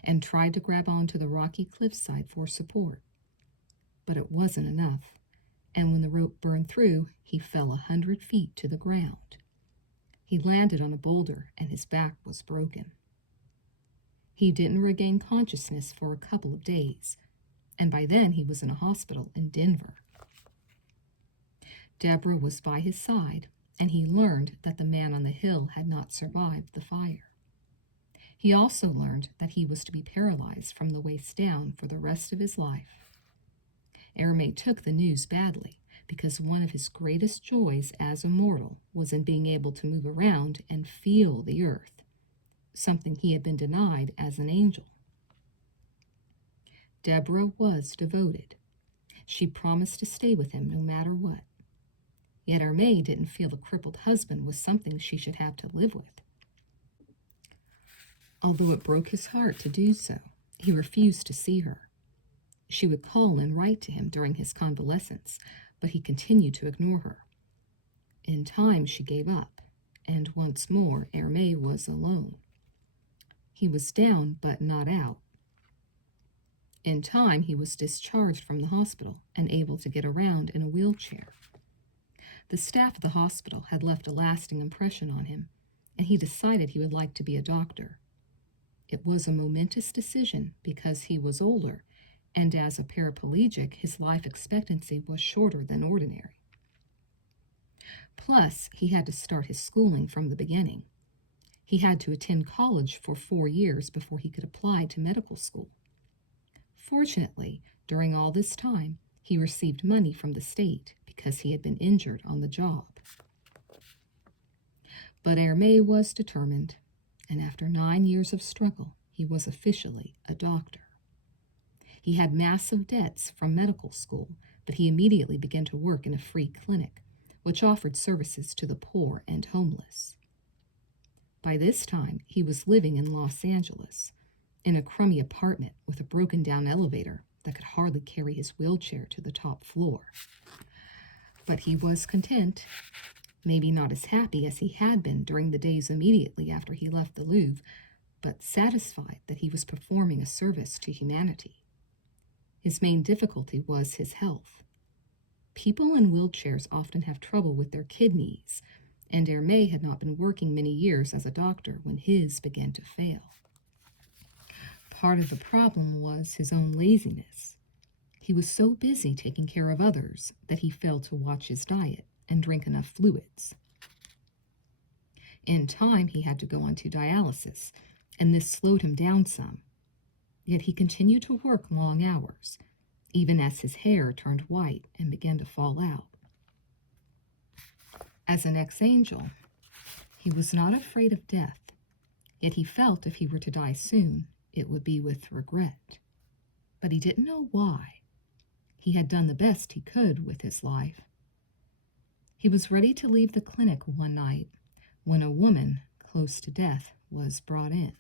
and tried to grab onto the rocky cliffside for support. But it wasn't enough, and when the rope burned through, he fell 100 feet to the ground. He landed on a boulder, and his back was broken. He didn't regain consciousness for a couple of days, and by then he was in a hospital in Denver. Deborah was by his side, and he learned that the man on the hill had not survived the fire. He also learned that he was to be paralyzed from the waist down for the rest of his life. Hermé took the news badly, because one of his greatest joys as a mortal was in being able to move around and feel the earth, something he had been denied as an angel. Deborah was devoted. She promised to stay with him no matter what. Yet Hermé didn't feel the crippled husband was something she should have to live with. Although it broke his heart to do so, he refused to see her. She would call and write to him during his convalescence, but he continued to ignore her. In time, she gave up, and once more, Hermé was alone. He was down, but not out. In time, he was discharged from the hospital and able to get around in a wheelchair. The staff of the hospital had left a lasting impression on him, and he decided he would like to be a doctor. It was a momentous decision because he was older, and as a paraplegic, his life expectancy was shorter than ordinary. Plus, he had to start his schooling from the beginning. He had to attend college for 4 years before he could apply to medical school. Fortunately, during all this time, he received money from the state because he had been injured on the job. But Hermé was determined, and after 9 years of struggle, he was officially a doctor. He had massive debts from medical school, but he immediately began to work in a free clinic, which offered services to the poor and homeless. By this time, he was living in Los Angeles, in a crummy apartment with a broken-down elevator that could hardly carry his wheelchair to the top floor. But he was content, maybe not as happy as he had been during the days immediately after he left the Louvre, but satisfied that he was performing a service to humanity. His main difficulty was his health. People in wheelchairs often have trouble with their kidneys, and Hermé had not been working many years as a doctor when his began to fail. Part of the problem was his own laziness. He was so busy taking care of others that he failed to watch his diet and drink enough fluids. In time, he had to go on to dialysis, and this slowed him down some. Yet he continued to work long hours, even as his hair turned white and began to fall out. As an ex-angel, he was not afraid of death, yet he felt if he were to die soon, it would be with regret. But he didn't know why. He had done the best he could with his life. He was ready to leave the clinic one night when a woman, close to death, was brought in.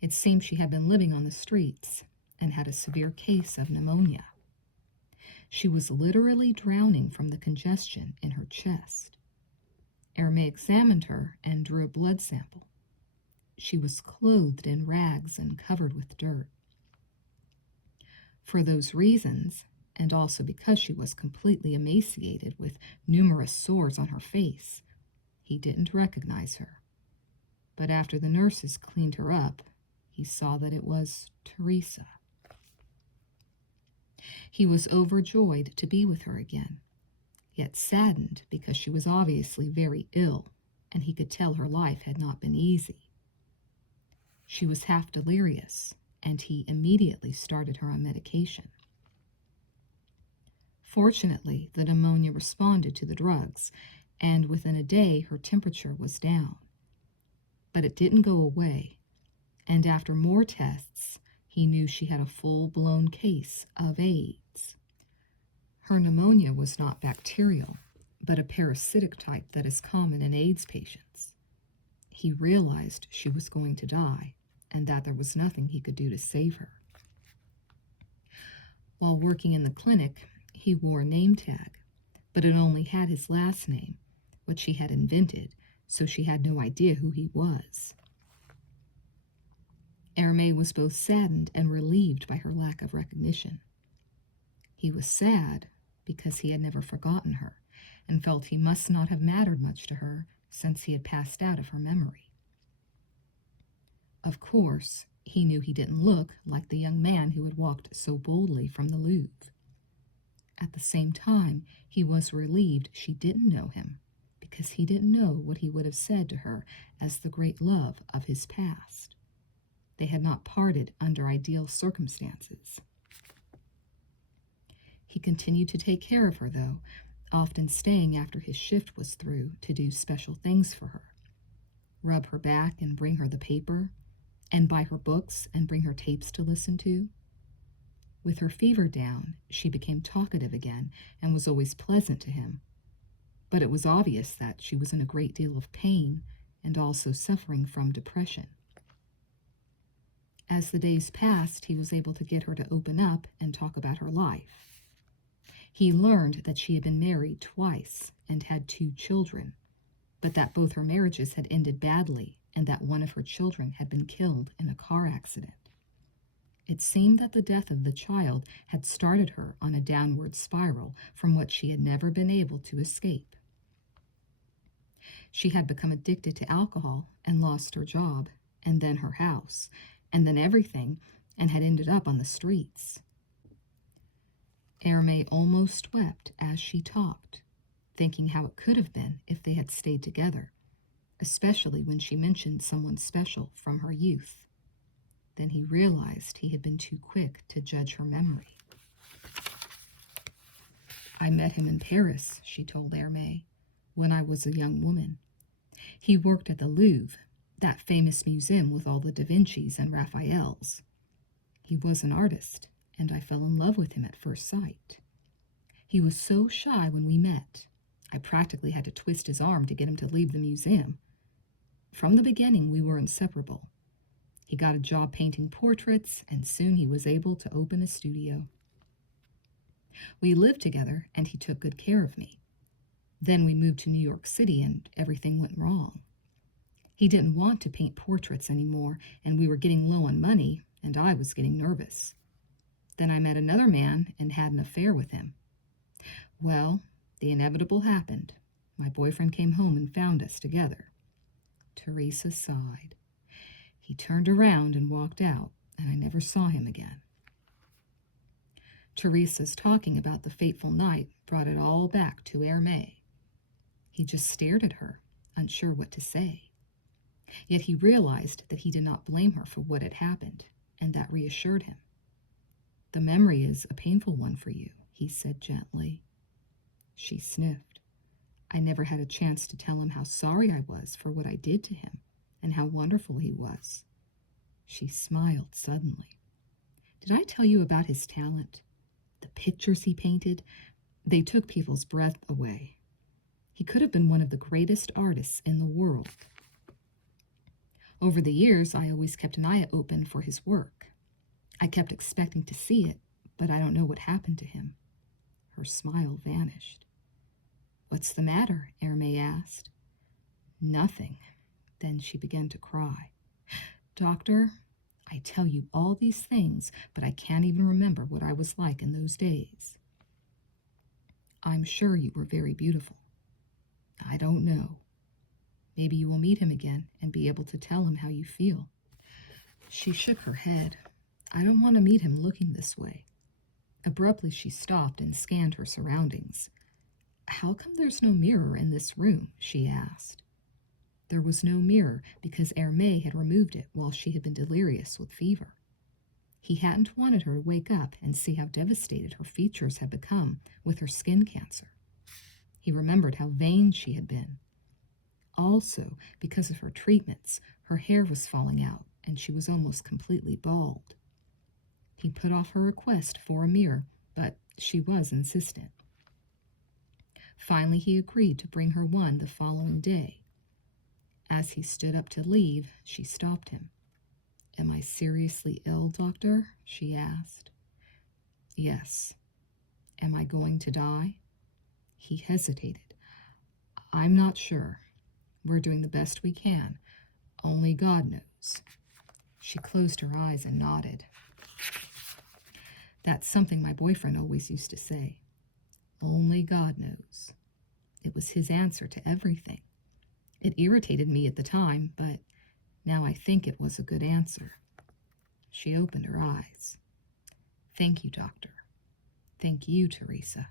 It seemed she had been living on the streets and had a severe case of pneumonia. She was literally drowning from the congestion in her chest. Hermé examined her and drew a blood sample. She was clothed in rags and covered with dirt. For those reasons, and also because she was completely emaciated with numerous sores on her face, he didn't recognize her. But after the nurses cleaned her up, he saw that it was Teresa. He was overjoyed to be with her again, yet saddened because she was obviously very ill, and he could tell her life had not been easy. She was half delirious, and he immediately started her on medication. Fortunately, the pneumonia responded to the drugs, and within a day her temperature was down. But it didn't go away, and after more tests, he knew she had a full-blown case of AIDS. Her pneumonia was not bacterial, but a parasitic type that is common in AIDS patients. He realized she was going to die, and that there was nothing he could do to save her. While working in the clinic, he wore a name tag, but it only had his last name, which she had invented, so she had no idea who he was. Hermé was both saddened and relieved by her lack of recognition. He was sad because he had never forgotten her and felt he must not have mattered much to her since he had passed out of her memory. Of course, he knew he didn't look like the young man who had walked so boldly from the Louvre. At the same time, he was relieved she didn't know him, because he didn't know what he would have said to her as the great love of his past. They had not parted under ideal circumstances. He continued to take care of her, though, often staying after his shift was through to do special things for her. Rub her back and bring her the paper, and buy her books and bring her tapes to listen to. With her fever down, she became talkative again and was always pleasant to him. But it was obvious that she was in a great deal of pain and also suffering from depression. As the days passed, he was able to get her to open up and talk about her life. He learned that she had been married twice and had 2 children, but that both her marriages had ended badly and that one of her children had been killed in a car accident. It seemed that the death of the child had started her on a downward spiral from which she had never been able to escape. She had become addicted to alcohol and lost her job, and then her house, and then everything, and had ended up on the streets. Hermé almost wept as she talked, thinking how it could have been if they had stayed together, especially when she mentioned someone special from her youth. Then he realized he had been too quick to judge her memory. "I met him in Paris," she told Hermé, "when I was a young woman. He worked at the Louvre, that famous museum with all the Da Vincis and Raphaels. He was an artist, and I fell in love with him at first sight. He was so shy when we met. I practically had to twist his arm to get him to leave the museum. From the beginning, we were inseparable. He got a job painting portraits, and soon he was able to open a studio. We lived together, and he took good care of me. Then we moved to New York City, and everything went wrong. He didn't want to paint portraits anymore, and we were getting low on money, and I was getting nervous. Then I met another man and had an affair with him. Well, the inevitable happened. My boyfriend came home and found us together." Teresa sighed. "He turned around and walked out, and I never saw him again." Teresa's talking about the fateful night brought it all back to Hermé. He just stared at her, unsure what to say. Yet he realized that he did not blame her for what had happened, and that reassured him. "The memory is a painful one for you," he said gently. She sniffed. "I never had a chance to tell him how sorry I was for what I did to him, and how wonderful he was." She smiled suddenly. "Did I tell you about his talent? The pictures he painted, they took people's breath away. He could have been one of the greatest artists in the world. Over the years, I always kept an eye open for his work. I kept expecting to see it, but I don't know what happened to him. Her smile vanished. "What's the matter?" Hermé asked. "Nothing." Then she began to cry. "Doctor, I tell you all these things, but I can't even remember what I was like in those days." "I'm sure you were very beautiful." "I don't know. Maybe you will meet him again and be able to tell him how you feel." She shook her head. "I don't want to meet him looking this way." Abruptly, she stopped and scanned her surroundings. "How come there's no mirror in this room?" she asked. There was no mirror because Hermé had removed it while she had been delirious with fever. He hadn't wanted her to wake up and see how devastated her features had become with her skin cancer. He remembered how vain she had been. Also, because of her treatments, her hair was falling out and she was almost completely bald. He put off her request for a mirror, but she was insistent. Finally, he agreed to bring her one the following day. As he stood up to leave, she stopped him. "Am I seriously ill, doctor?" she asked. "Yes." "Am I going to die?" He hesitated. "I'm not sure. We're doing the best we can. Only God knows." She closed her eyes and nodded. "That's something my boyfriend always used to say. Only God knows." It was his answer to everything. It irritated me at the time, but now I think it was a good answer. She opened her eyes. "Thank you, doctor. Thank you, Teresa."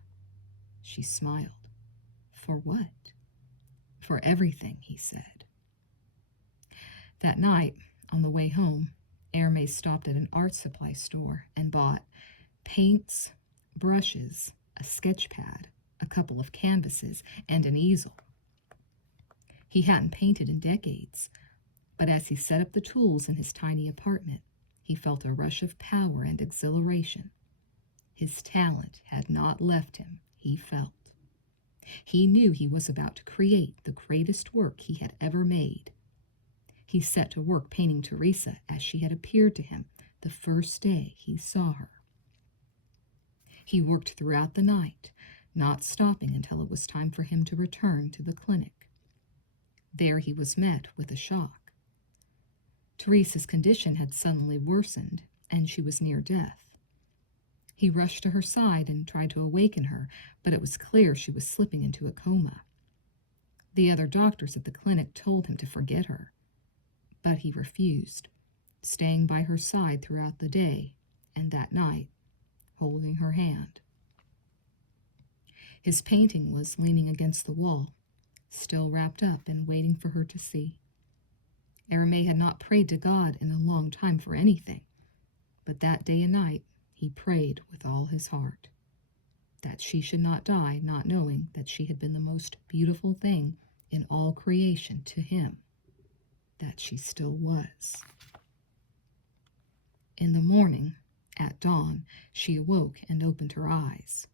She smiled. "For what?" "For everything," he said. That night, on the way home, Hermé stopped at an art supply store and bought paints, brushes, a sketch pad, a couple of canvases, and an easel. He hadn't painted in decades, but as he set up the tools in his tiny apartment, he felt a rush of power and exhilaration. His talent had not left him, he felt. He knew he was about to create the greatest work he had ever made. He set to work painting Teresa as she had appeared to him the first day he saw her. He worked throughout the night, not stopping until it was time for him to return to the clinic. There he was met with a shock. Teresa's condition had suddenly worsened, and she was near death. He rushed to her side and tried to awaken her, but it was clear she was slipping into a coma. The other doctors at the clinic told him to forget her, but he refused, staying by her side throughout the day and that night, holding her hand. His painting was leaning against the wall, still wrapped up and waiting for her to see. Hermé had not prayed to God in a long time for anything, but that day and night he prayed with all his heart. That she should not die, not knowing that she had been the most beautiful thing in all creation to him, that she still was. In the morning, at dawn, she awoke and opened her eyes.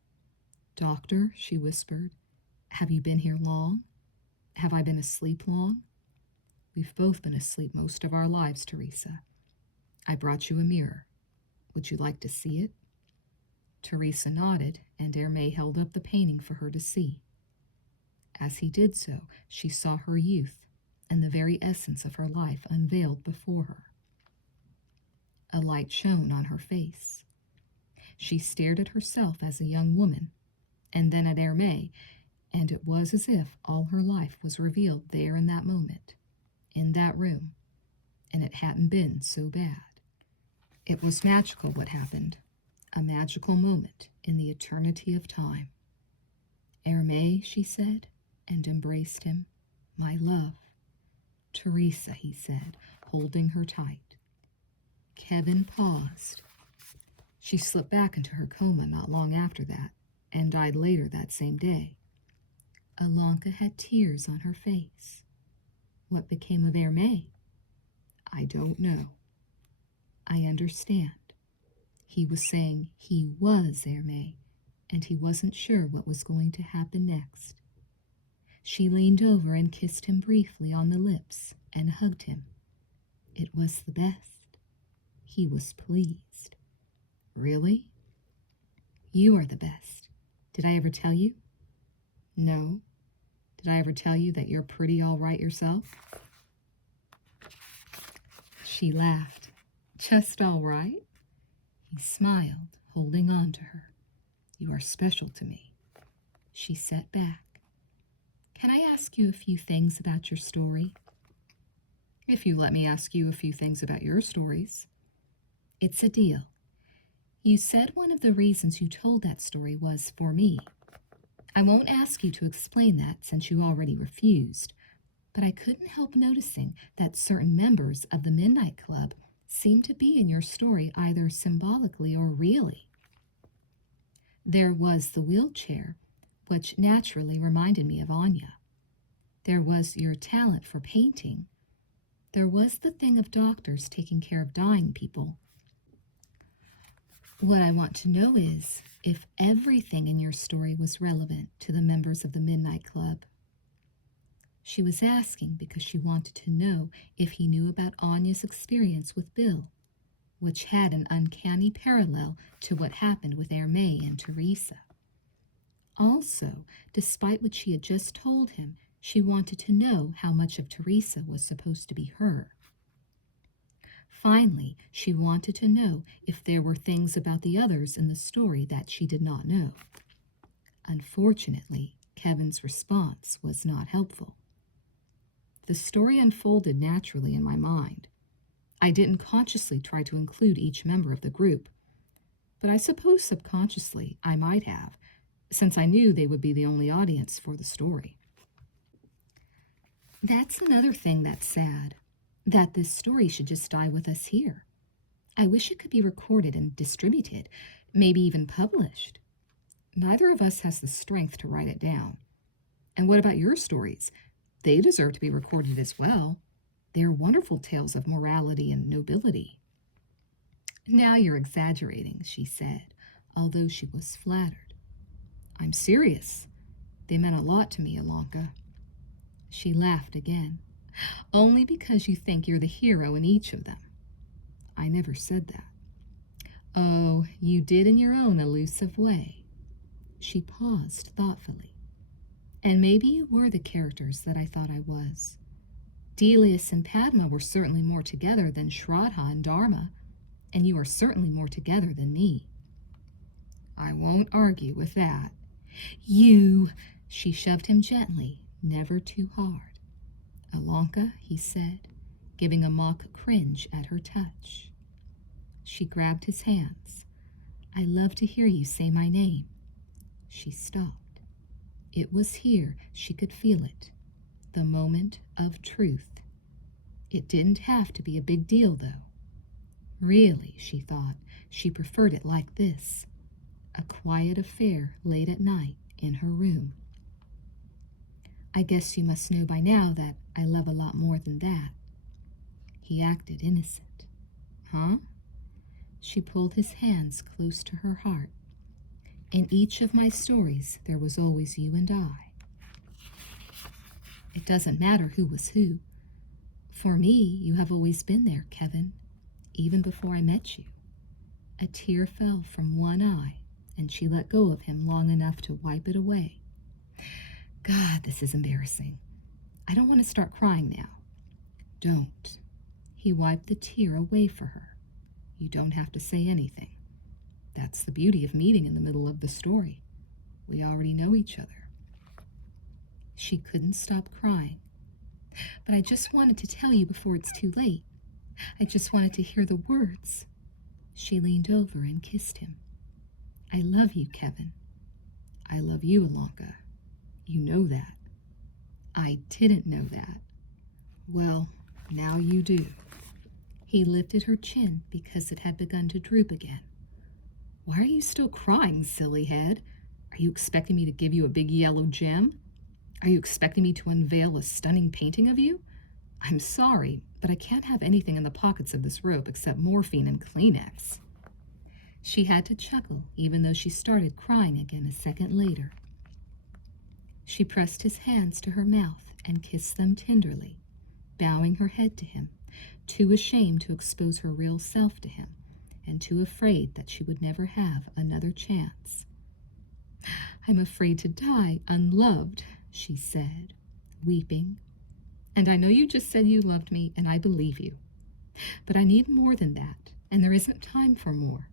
"Doctor," she whispered, "have you been here long? Have I been asleep long?" "We've both been asleep most of our lives, Teresa. I brought you a mirror. Would you like to see it?" Teresa nodded, and Hermé held up the painting for her to see. As he did so, she saw her youth and the very essence of her life unveiled before her. A light shone on her face. She stared at herself as a young woman, and then at Hermé, and it was as if all her life was revealed there in that moment, in that room, and it hadn't been so bad. It was magical what happened, a magical moment in the eternity of time. "Hermé," she said, and embraced him. "My love." "Teresa," he said, holding her tight. Kevin paused. She slipped back into her coma not long after that, and died later that same day. Alanka had tears on her face. What became of Hermé? I don't know. I understand. He was saying he was Hermé, and he wasn't sure what was going to happen next. She leaned over and kissed him briefly on the lips and hugged him. It was the best. He was pleased. Really? You are the best. Did I ever tell you? No. Did I ever tell you that you're pretty all right yourself? She laughed. Just all right? He smiled, holding on to her. You are special to me. She sat back. Can I ask you a few things about your story? If you let me ask you a few things about your stories. It's a deal. You said one of the reasons you told that story was for me. I won't ask you to explain that since you already refused, but I couldn't help noticing that certain members of the Midnight Club seemed to be in your story either symbolically or really. There was the wheelchair, which naturally reminded me of Anya. There was your talent for painting. There was the thing of doctors taking care of dying people. What I want to know is if everything in your story was relevant to the members of the Midnight Club. She was asking because she wanted to know if he knew about Anya's experience with Bill, which had an uncanny parallel to what happened with Hermé and Teresa. Also, despite what she had just told him, she wanted to know how much of Teresa was supposed to be her. Finally, she wanted to know if there were things about the others in the story that she did not know. Unfortunately, Kevin's response was not helpful. The story unfolded naturally in my mind. I didn't consciously try to include each member of the group, but I suppose subconsciously I might have, since I knew they would be the only audience for the story. That's another thing that's sad, that this story should just die with us here. I wish it could be recorded and distributed, maybe even published. Neither of us has the strength to write it down. And what about your stories? They deserve to be recorded as well. They're wonderful tales of morality and nobility. Now you're exaggerating, she said, although she was flattered. I'm serious. They meant a lot to me, Ilanka. She laughed again. Only because you think you're the hero in each of them. I never said that. Oh, you did in your own elusive way. She paused thoughtfully. And maybe you were the characters that I thought I was. Delius and Padma were certainly more together than Shraddha and Dharma, and you are certainly more together than me. I won't argue with that. You, she shoved him gently, never too hard. Ilanka, he said, giving a mock cringe at her touch. She grabbed his hands. I love to hear you say my name. She stopped. It was here she could feel it, the moment of truth. It didn't have to be a big deal, though. Really, she thought, she preferred it like this, a quiet affair late at night in her room. I guess you must know by now that I love a lot more than that. He acted innocent. Huh? She pulled his hands close to her heart. In each of my stories, there was always you and I. It doesn't matter who was who. For me, you have always been there, Kevin, even before I met you. A tear fell from one eye, and she let go of him long enough to wipe it away. God, this is embarrassing. I don't want to start crying now. Don't. He wiped the tear away for her. You don't have to say anything. That's the beauty of meeting in the middle of the story. We already know each other. She couldn't stop crying. But I just wanted to tell you before it's too late. I just wanted to hear the words. She leaned over and kissed him. I love you, Kevin. I love you, Ilanka. You know that. I didn't know that. Well, now you do. He lifted her chin because it had begun to droop again. Why are you still crying, silly head? Are you expecting me to give you a big yellow gem? Are you expecting me to unveil a stunning painting of you? I'm sorry, but I can't have anything in the pockets of this robe except morphine and Kleenex. She had to chuckle, even though she started crying again a second later. She pressed his hands to her mouth and kissed them tenderly, bowing her head to him, too ashamed to expose her real self to him, and too afraid that she would never have another chance. "I'm afraid to die unloved," she said, weeping. "And I know you just said you loved me, and I believe you. But I need more than that, and there isn't time for more.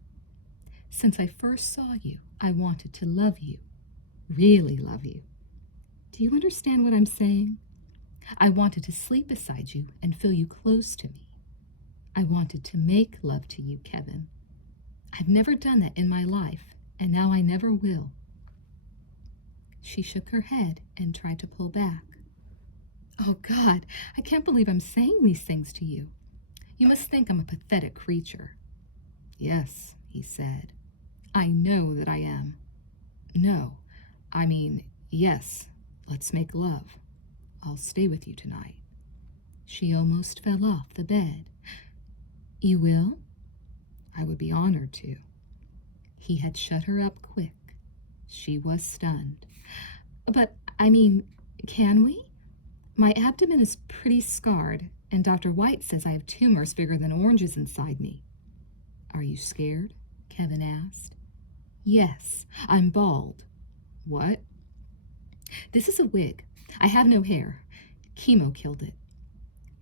Since I first saw you, I wanted to love you, really love you. Do you understand what I'm saying? I wanted to sleep beside you and feel you close to me. I wanted to make love to you, Kevin. I've never done that in my life, and now I never will." She shook her head and tried to pull back. "Oh, God, I can't believe I'm saying these things to you. You must think I'm a pathetic creature." "Yes," he said. "I know that I am. No, I mean, yes, let's make love. I'll stay with you tonight." She almost fell off the bed. "You will?" "I would be honored to." He had shut her up quick. She was stunned. "But, I mean, can we? My abdomen is pretty scarred, and Dr. White says I have tumors bigger than oranges inside me." "Are you scared?" Kevin asked. "Yes, I'm bald." "What?" "This is a wig. I have no hair. Chemo killed it."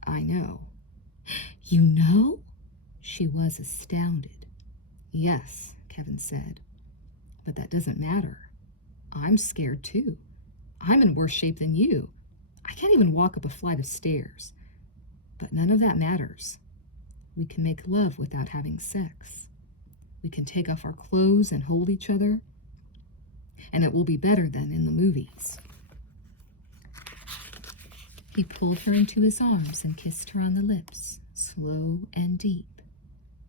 "I know." "You know?" She was astounded. "Yes," Kevin said. "But that doesn't matter. I'm scared too. I'm in worse shape than you. I can't even walk up a flight of stairs. But none of that matters. We can make love without having sex. We can take off our clothes and hold each other. And it will be better than in the movies." He pulled her into his arms and kissed her on the lips, slow and deep.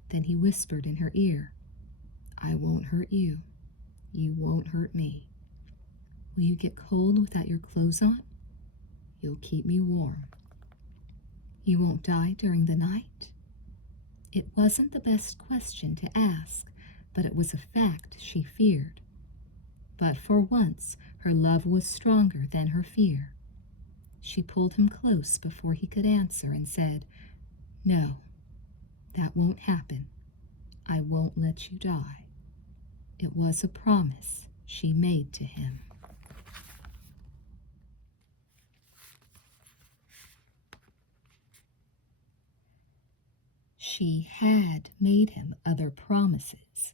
Then he whispered in her ear, "I won't hurt you. You won't hurt me. Will you get cold without your clothes on? You'll keep me warm. You won't die during the night?" It wasn't the best question to ask, but it was a fact she feared. But for once, her love was stronger than her fear. She pulled him close before he could answer and said, "No, that won't happen. I won't let you die." It was a promise she made to him. She had made him other promises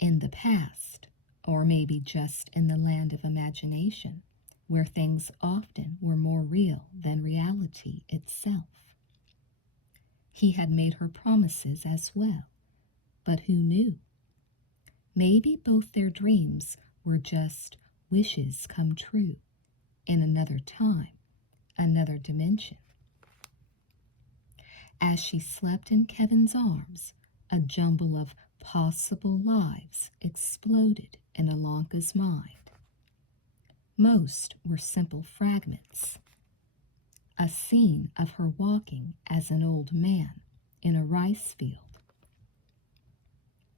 in the past, or maybe just in the land of imagination, where things often were more real than reality itself. He had made her promises as well, but who knew? Maybe both their dreams were just wishes come true in another time, another dimension. As she slept in Kevin's arms, a jumble of possible lives exploded in Alanka's mind. Most were simple fragments. A scene of her walking as an old man in a rice field.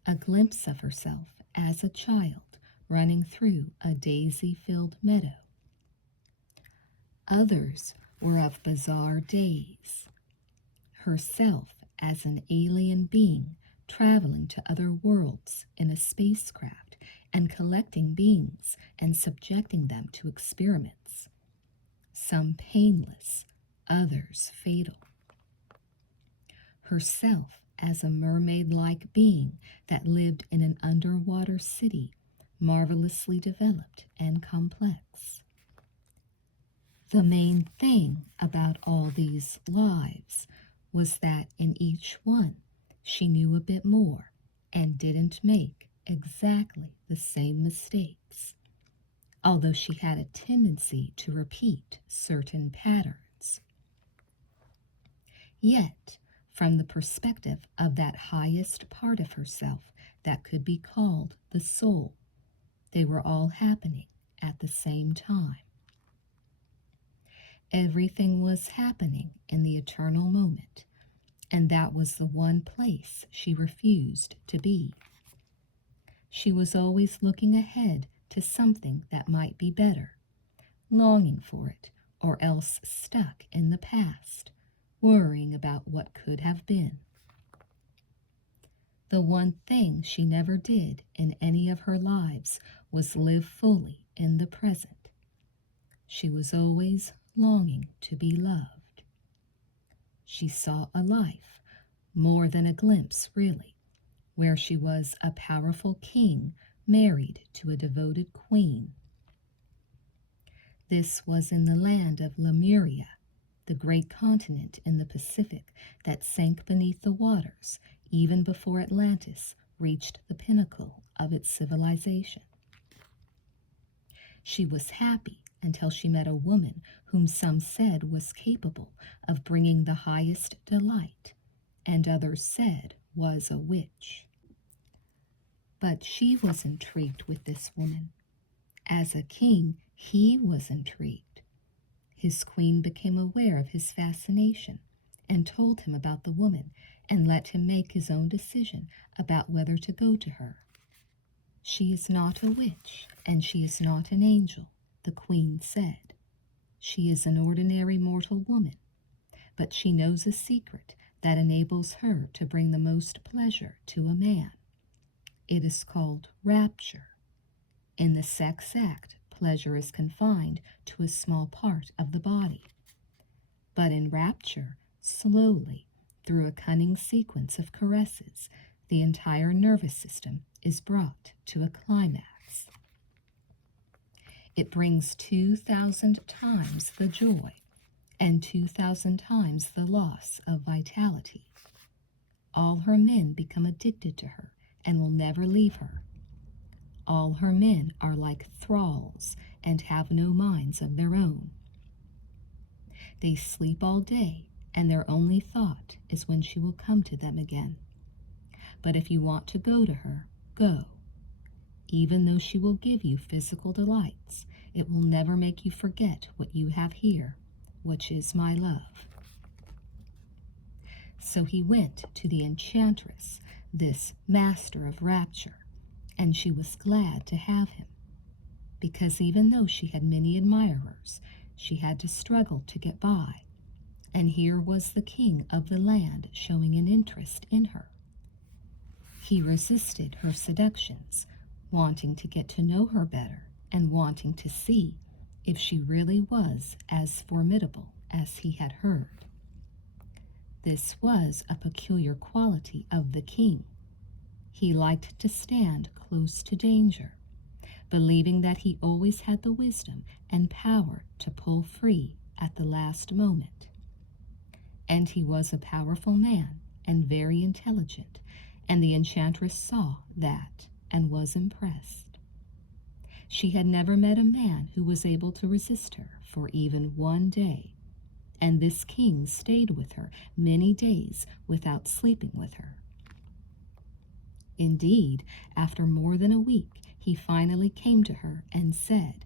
A glimpse of herself as a child running through a daisy-filled meadow. Others were of bizarre days. Herself as an alien being traveling to other worlds in a spacecraft and collecting beings and subjecting them to experiments, some painless, others fatal. Herself as a mermaid-like being that lived in an underwater city, marvelously developed and complex. The main thing about all these lives was that in each one she knew a bit more and didn't make exactly the same mistakes, although she had a tendency to repeat certain patterns. Yet, from the perspective of that highest part of herself that could be called the soul, they were all happening at the same time. Everything was happening in the eternal moment, and that was the one place she refused to be. She was always looking ahead to something that might be better, longing for it, or else stuck in the past, worrying about what could have been. The one thing she never did in any of her lives was live fully in the present. She was always longing to be loved. She saw a life, more than a glimpse really, where she was a powerful king married to a devoted queen. This was in the land of Lemuria, the great continent in the Pacific that sank beneath the waters even before Atlantis reached the pinnacle of its civilization. She was happy until she met a woman whom some said was capable of bringing the highest delight, and others said was a witch. But she was intrigued with this woman. As a king, he was intrigued. His queen became aware of his fascination and told him about the woman and let him make his own decision about whether to go to her. She is not a witch, and she is not an angel, the queen said. She is an ordinary mortal woman, but she knows a secret that enables her to bring the most pleasure to a man. It is called rapture. In the sex act, pleasure is confined to a small part of the body. But in rapture, slowly, through a cunning sequence of caresses, the entire nervous system is brought to a climax. It brings 2,000 times the joy and 2,000 times the loss of vitality. All her men become addicted to her and will never leave her. All her men are like thralls and have no minds of their own. They sleep all day, and their only thought is when she will come to them again. But if you want to go to her, go. Even though she will give you physical delights, it will never make you forget what you have here, which is my love. So he went to the enchantress, this master of rapture, and she was glad to have him, because even though she had many admirers, she had to struggle to get by, and here was the king of the land showing an interest in her. He resisted her seductions, wanting to get to know her better and wanting to see if she really was as formidable as he had heard. This was a peculiar quality of the king. He liked to stand close to danger, believing that he always had the wisdom and power to pull free at the last moment. And he was a powerful man and very intelligent, and the enchantress saw that and was impressed. She had never met a man who was able to resist her for even one day, and this king stayed with her many days without sleeping with her. Indeed, after more than a week, he finally came to her and said,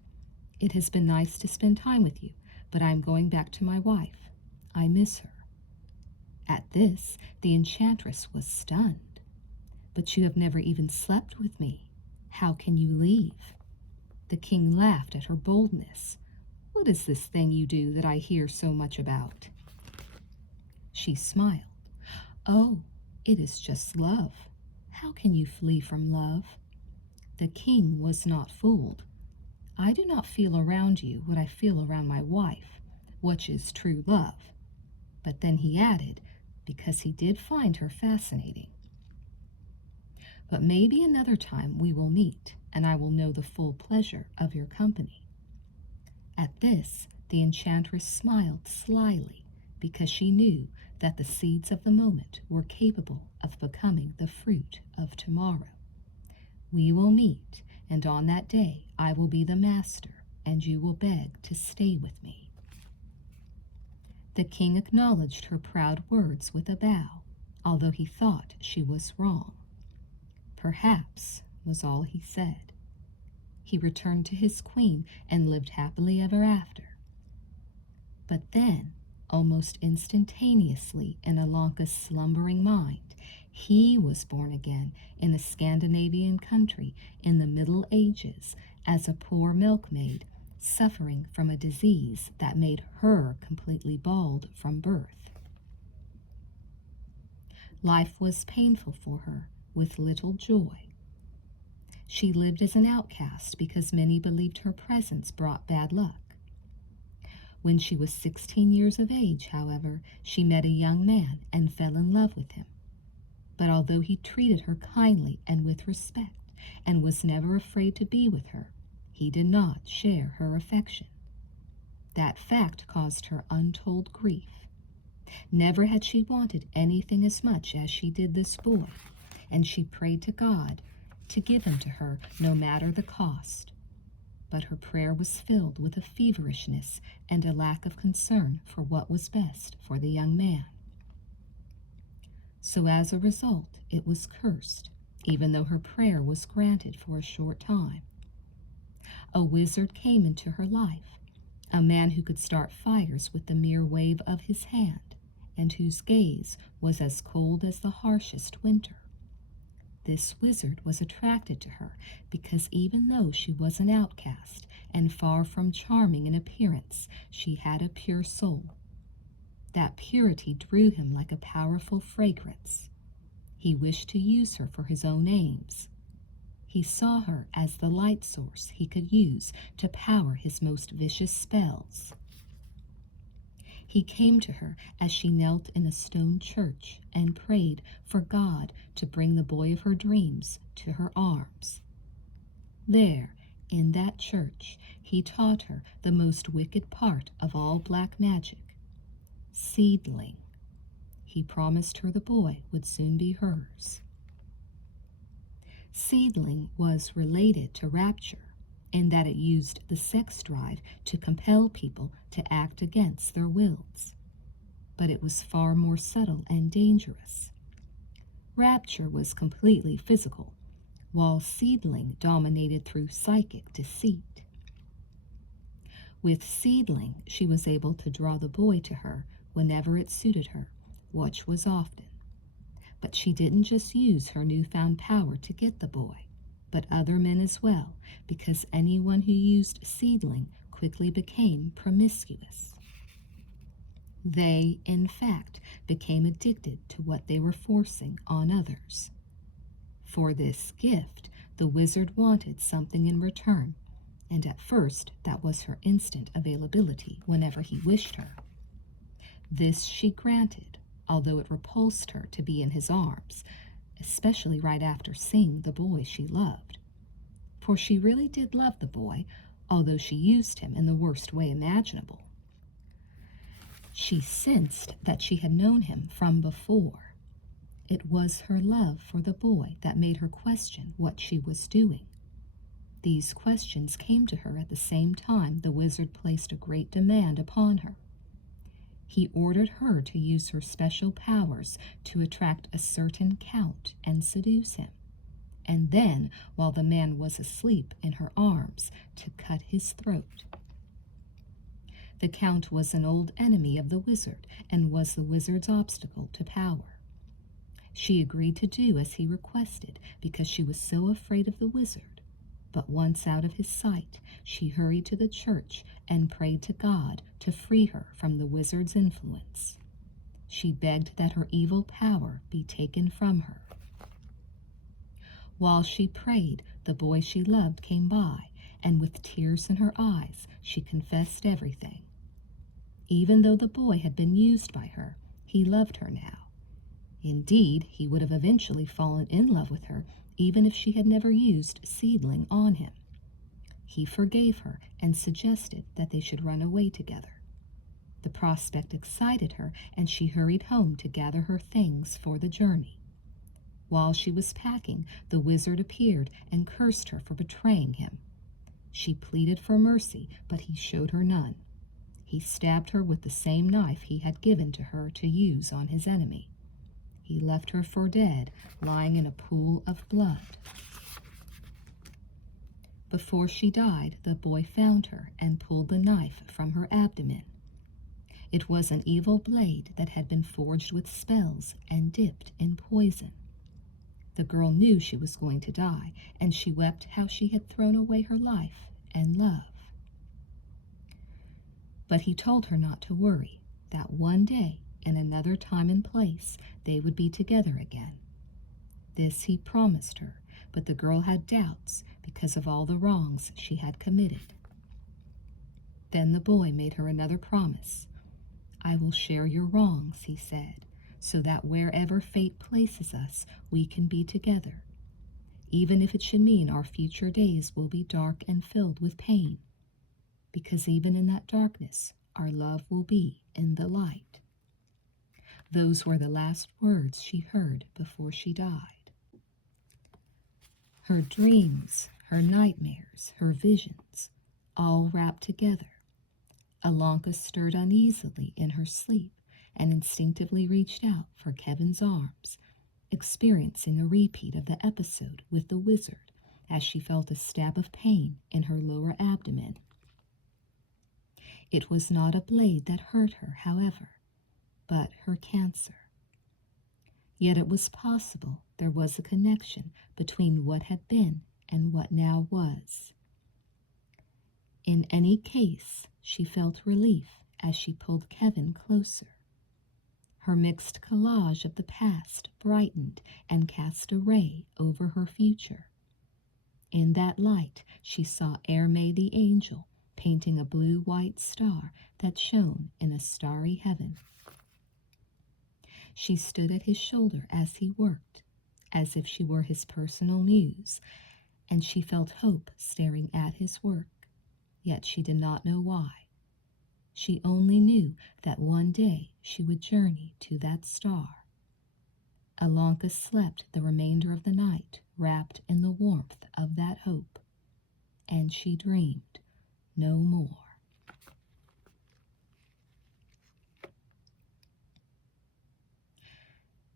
"It has been nice to spend time with you, but I am going back to my wife. I miss her." At this, the enchantress was stunned. "But you have never even slept with me. How can you leave?" The king laughed at her boldness. "What is this thing you do that I hear so much about?" She smiled. "Oh, it is just love. How can you flee from love?" The king was not fooled. "I do not feel around you what I feel around my wife, which is true love." But then he added, because he did find her fascinating, "But maybe another time we will meet, and I will know the full pleasure of your company." At this, the enchantress smiled slyly, because she knew that the seeds of the moment were capable of becoming the fruit of tomorrow. "We will meet, and on that day I will be the master, and you will beg to stay with me." The king acknowledged her proud words with a bow, although he thought she was wrong. "Perhaps," was all he said. He returned to his queen and lived happily ever after. But then, almost instantaneously in Alanka's slumbering mind, he was born again in a Scandinavian country in the Middle Ages as a poor milkmaid suffering from a disease that made her completely bald from birth. Life was painful for her, with little joy. She lived as an outcast because many believed her presence brought bad luck. When she was 16 years of age, however, she met a young man and fell in love with him. But although he treated her kindly and with respect, and was never afraid to be with her, he did not share her affection. That fact caused her untold grief. Never had she wanted anything as much as she did this boy, and she prayed to God to give him to her no matter the cost. But her prayer was filled with a feverishness and a lack of concern for what was best for the young man. So as a result, it was cursed, even though her prayer was granted for a short time. A wizard came into her life, a man who could start fires with the mere wave of his hand, and whose gaze was as cold as the harshest winter. This wizard was attracted to her because even though she was an outcast and far from charming in appearance, she had a pure soul. That purity drew him like a powerful fragrance. He wished to use her for his own aims. He saw her as the light source he could use to power his most vicious spells. He came to her as she knelt in a stone church and prayed for God to bring the boy of her dreams to her arms. There, in that church, he taught her the most wicked part of all black magic, seedling. He promised her the boy would soon be hers. Seedling was related to rapture in that it used the sex drive to compel people to act against their wills. But it was far more subtle and dangerous. Rapture was completely physical, while seedling dominated through psychic deceit. With seedling, she was able to draw the boy to her whenever it suited her, which was often. But she didn't just use her newfound power to get the boy, but other men as well, because anyone who used seedling quickly became promiscuous. They, in fact, became addicted to what they were forcing on others. For this gift, the wizard wanted something in return, and at first that was her instant availability whenever he wished her. This she granted, although it repulsed her to be in his arms, especially right after seeing the boy she loved. For she really did love the boy, although she used him in the worst way imaginable. She sensed that she had known him from before. It was her love for the boy that made her question what she was doing. These questions came to her at the same time the wizard placed a great demand upon her. He ordered her to use her special powers to attract a certain count and seduce him, and then, while the man was asleep in her arms, to cut his throat. The count was an old enemy of the wizard and was the wizard's obstacle to power. She agreed to do as he requested because she was so afraid of the wizard. But once out of his sight, she hurried to the church and prayed to God to free her from the wizard's influence. She begged that her evil power be taken from her. While she prayed, the boy she loved came by, and with tears in her eyes, she confessed everything. Even though the boy had been used by her, he loved her now. Indeed, he would have eventually fallen in love with her, even if she had never used seedling on him. He forgave her and suggested that they should run away together. The prospect excited her, and she hurried home to gather her things for the journey. While she was packing, the wizard appeared and cursed her for betraying him. She pleaded for mercy, but he showed her none. He stabbed her with the same knife he had given to her to use on his enemy. He left her for dead, lying in a pool of blood. Before she died, the boy found her and pulled the knife from her abdomen. It was an evil blade that had been forged with spells and dipped in poison. The girl knew she was going to die, and she wept how she had thrown away her life and love. But he told her not to worry, that one day, in another time and place, they would be together again. This he promised her, but the girl had doubts because of all the wrongs she had committed. Then the boy made her another promise. I will share your wrongs, he said, so that wherever fate places us, we can be together, even if it should mean our future days will be dark and filled with pain, because even in that darkness, our love will be in the light. Those were the last words she heard before she died. Her dreams, her nightmares, her visions, all wrapped together. Alanka stirred uneasily in her sleep and instinctively reached out for Kevin's arms, experiencing a repeat of the episode with the wizard as she felt a stab of pain in her lower abdomen. It was not a blade that hurt her, however, but her cancer. Yet it was possible there was a connection between what had been and what now was. In any case, she felt relief as she pulled Kevin closer. Her mixed collage of the past brightened and cast a ray over her future. In that light, she saw Erme the angel painting a blue-white star that shone in a starry heaven. She stood at his shoulder as he worked, as if she were his personal muse, and she felt hope staring at his work, yet she did not know why. She only knew that one day she would journey to that star. Alanka slept the remainder of the night, wrapped in the warmth of that hope, and she dreamed no more.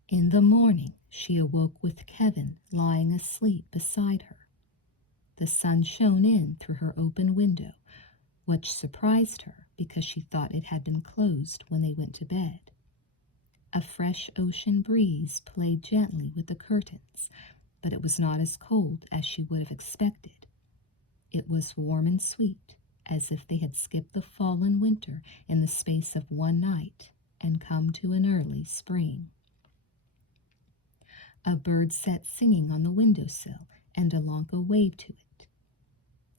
In the morning, she awoke with Kevin lying asleep beside her. The sun shone in through her open window, which surprised her because she thought it had been closed when they went to bed. A fresh ocean breeze played gently with the curtains, but it was not as cold as she would have expected. It was warm and sweet, as if they had skipped the fall and winter in the space of one night and come to an early spring. A bird sat singing on the windowsill, and Alanka waved to it.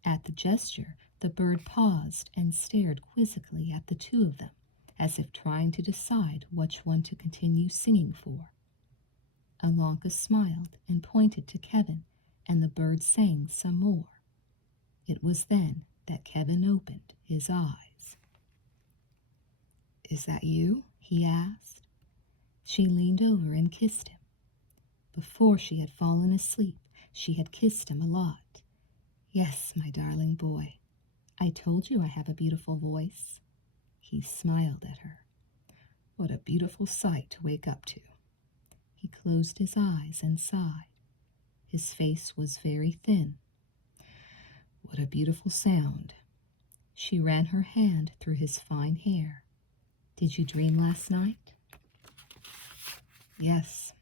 At the gesture, the bird paused and stared quizzically at the two of them, as if trying to decide which one to continue singing for. Alanka smiled and pointed to Kevin, and the bird sang some more. It was then that Kevin opened his eyes. "Is that you?" he asked. She leaned over and kissed him. Before she had fallen asleep, she had kissed him a lot. "Yes, my darling boy. I told you I have a beautiful voice." He smiled at her. "What a beautiful sight to wake up to." He closed his eyes and sighed. His face was very thin. "What a beautiful sound." She ran her hand through his fine hair. "Did you dream last night?" "Yes,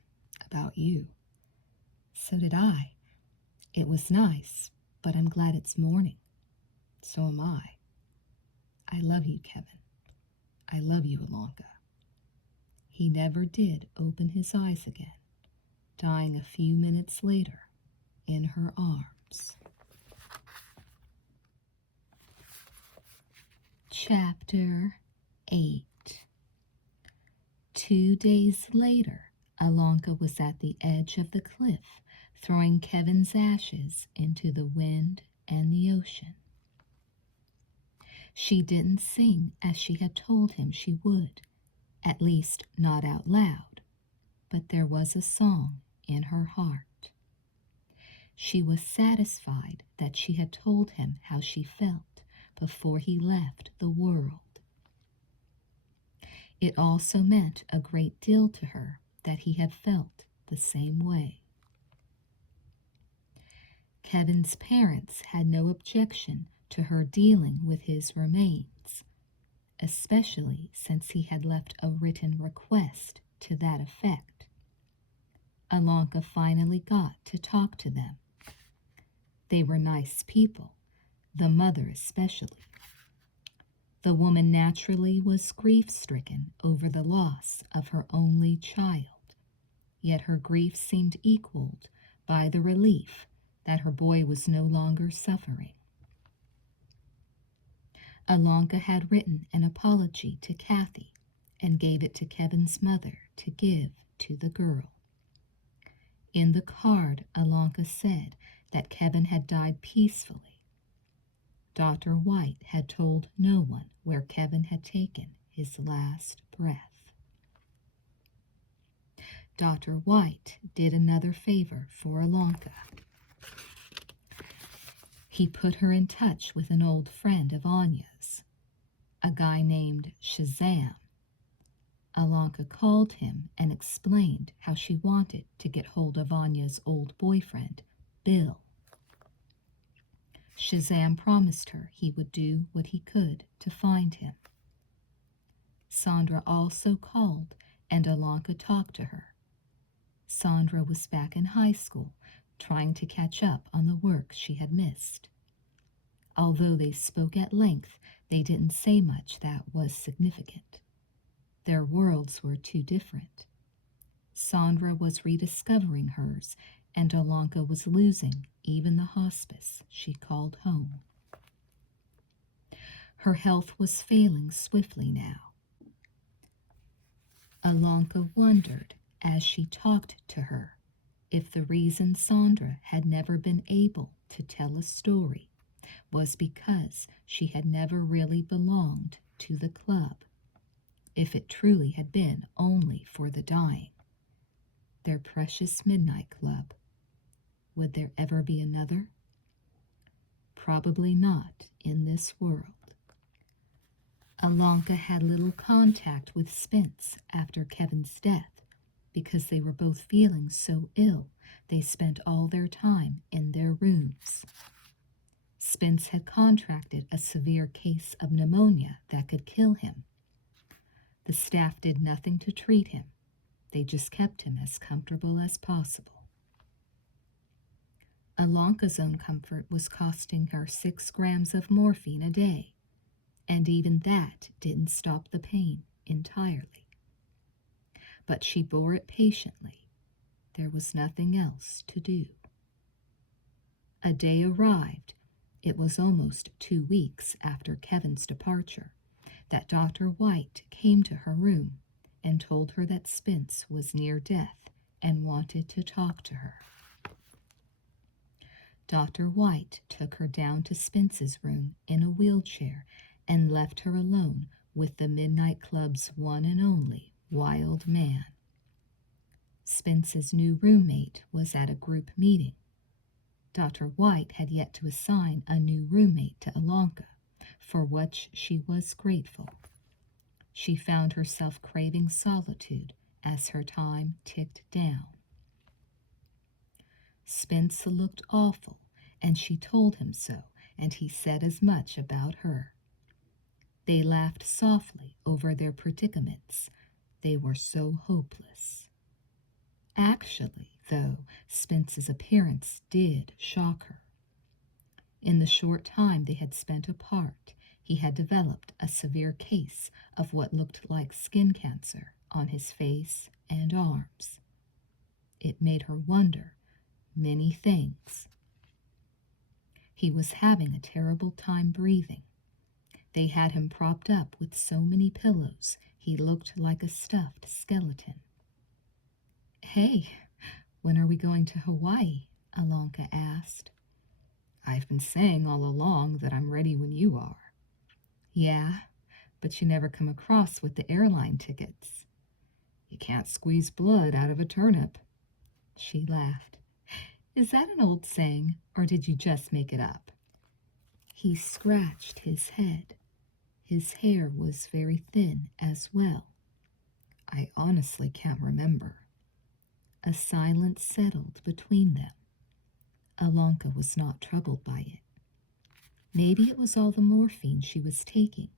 about you." "So did I. It was nice, but I'm glad it's morning." "So am I." "I love you, Kevin. I love you, Alanka." He never did open his eyes again, dying a few minutes later in her arms. Chapter 8. 2 days later, Alanka was at the edge of the cliff, throwing Kevin's ashes into the wind and the ocean. She didn't sing as she had told him she would, at least not out loud, but there was a song in her heart. She was satisfied that she had told him how she felt before he left the world. It also meant a great deal to her that he had felt the same way. Kevin's parents had no objection to her dealing with his remains, especially since he had left a written request to that effect. Alanka finally got to talk to them. They were nice people, the mother especially. The woman naturally was grief-stricken over the loss of her only child, yet her grief seemed equaled by the relief that her boy was no longer suffering. Alonka had written an apology to Kathy and gave it to Kevin's mother to give to the girl. In the card, Alonka said that Kevin had died peacefully. Dr. White had told no one where Kevin had taken his last breath. Dr. White did another favor for Alonka. He put her in touch with an old friend of Anya's, a guy named Shazam. Alonka called him and explained how she wanted to get hold of Anya's old boyfriend, Bill. Shazam promised her he would do what he could to find him. Sandra also called, and Alonka talked to her. Sandra was back in high school, trying to catch up on the work she had missed. Although they spoke at length, they didn't say much that was significant. Their worlds were too different. Sandra was rediscovering hers, and Alonka was losing even the hospice she called home. Her health was failing swiftly now. Alonka wondered, as she talked to her, if the reason Sandra had never been able to tell a story was because she had never really belonged to the club, if it truly had been only for the dying. Their precious midnight club. Would there ever be another? Probably not in this world. Alonka had little contact with Spence after Kevin's death because they were both feeling so ill they spent all their time in their rooms. Spence had contracted a severe case of pneumonia that could kill him. The staff did nothing to treat him. They just kept him as comfortable as possible. Alonka's own comfort was costing her 6 grams of morphine a day, and even that didn't stop the pain entirely. But she bore it patiently. There was nothing else to do. A day arrived. It was almost 2 weeks after Kevin's departure that Dr. White came to her room and told her that Spence was near death and wanted to talk to her. Dr. White took her down to Spence's room in a wheelchair and left her alone with the Midnight Club's one and only wild man. Spence's new roommate was at a group meeting. Dr. White had yet to assign a new roommate to Alonka, for which she was grateful. She found herself craving solitude as her time ticked down. Spence looked awful, and she told him so, and he said as much about her. They laughed softly over their predicaments. They were so hopeless. Actually, though, Spence's appearance did shock her. In the short time they had spent apart, he had developed a severe case of what looked like skin cancer on his face and arms. It made her wonder many things. He was having a terrible time breathing. They had him propped up with so many pillows, he looked like a stuffed skeleton. "Hey, when are we going to Hawaii?" Alonka asked. "I've been saying all along that I'm ready when you are." "Yeah, but you never come across with the airline tickets." "You can't squeeze blood out of a turnip." She laughed. "Is that an old saying, or did you just make it up?" He scratched his head. His hair was very thin as well. "I honestly can't remember." A silence settled between them. Alonka was not troubled by it. Maybe it was all the morphine she was taking,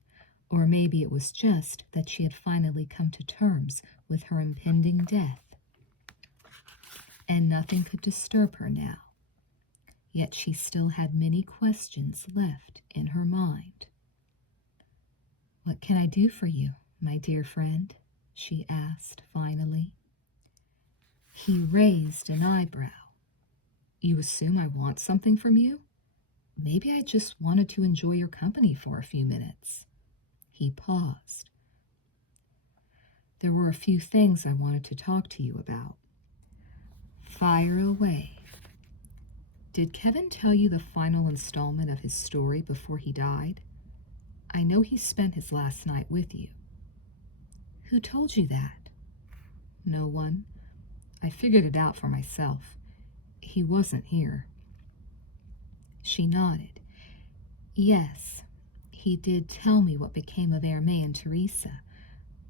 or maybe it was just that she had finally come to terms with her impending death. And nothing could disturb her now. Yet she still had many questions left in her mind. What can I do for you, my dear friend? She asked finally. He raised an eyebrow. You assume I want something from you? Maybe I just wanted to enjoy your company for a few minutes. He paused. There were a few things I wanted to talk to you about. Fire away. Did Kevin tell you the final installment of his story before he died? I know he spent his last night with you. Who told you that? No one. I figured it out for myself. He wasn't here. She nodded. Yes, he did tell me what became of Hermé and Teresa.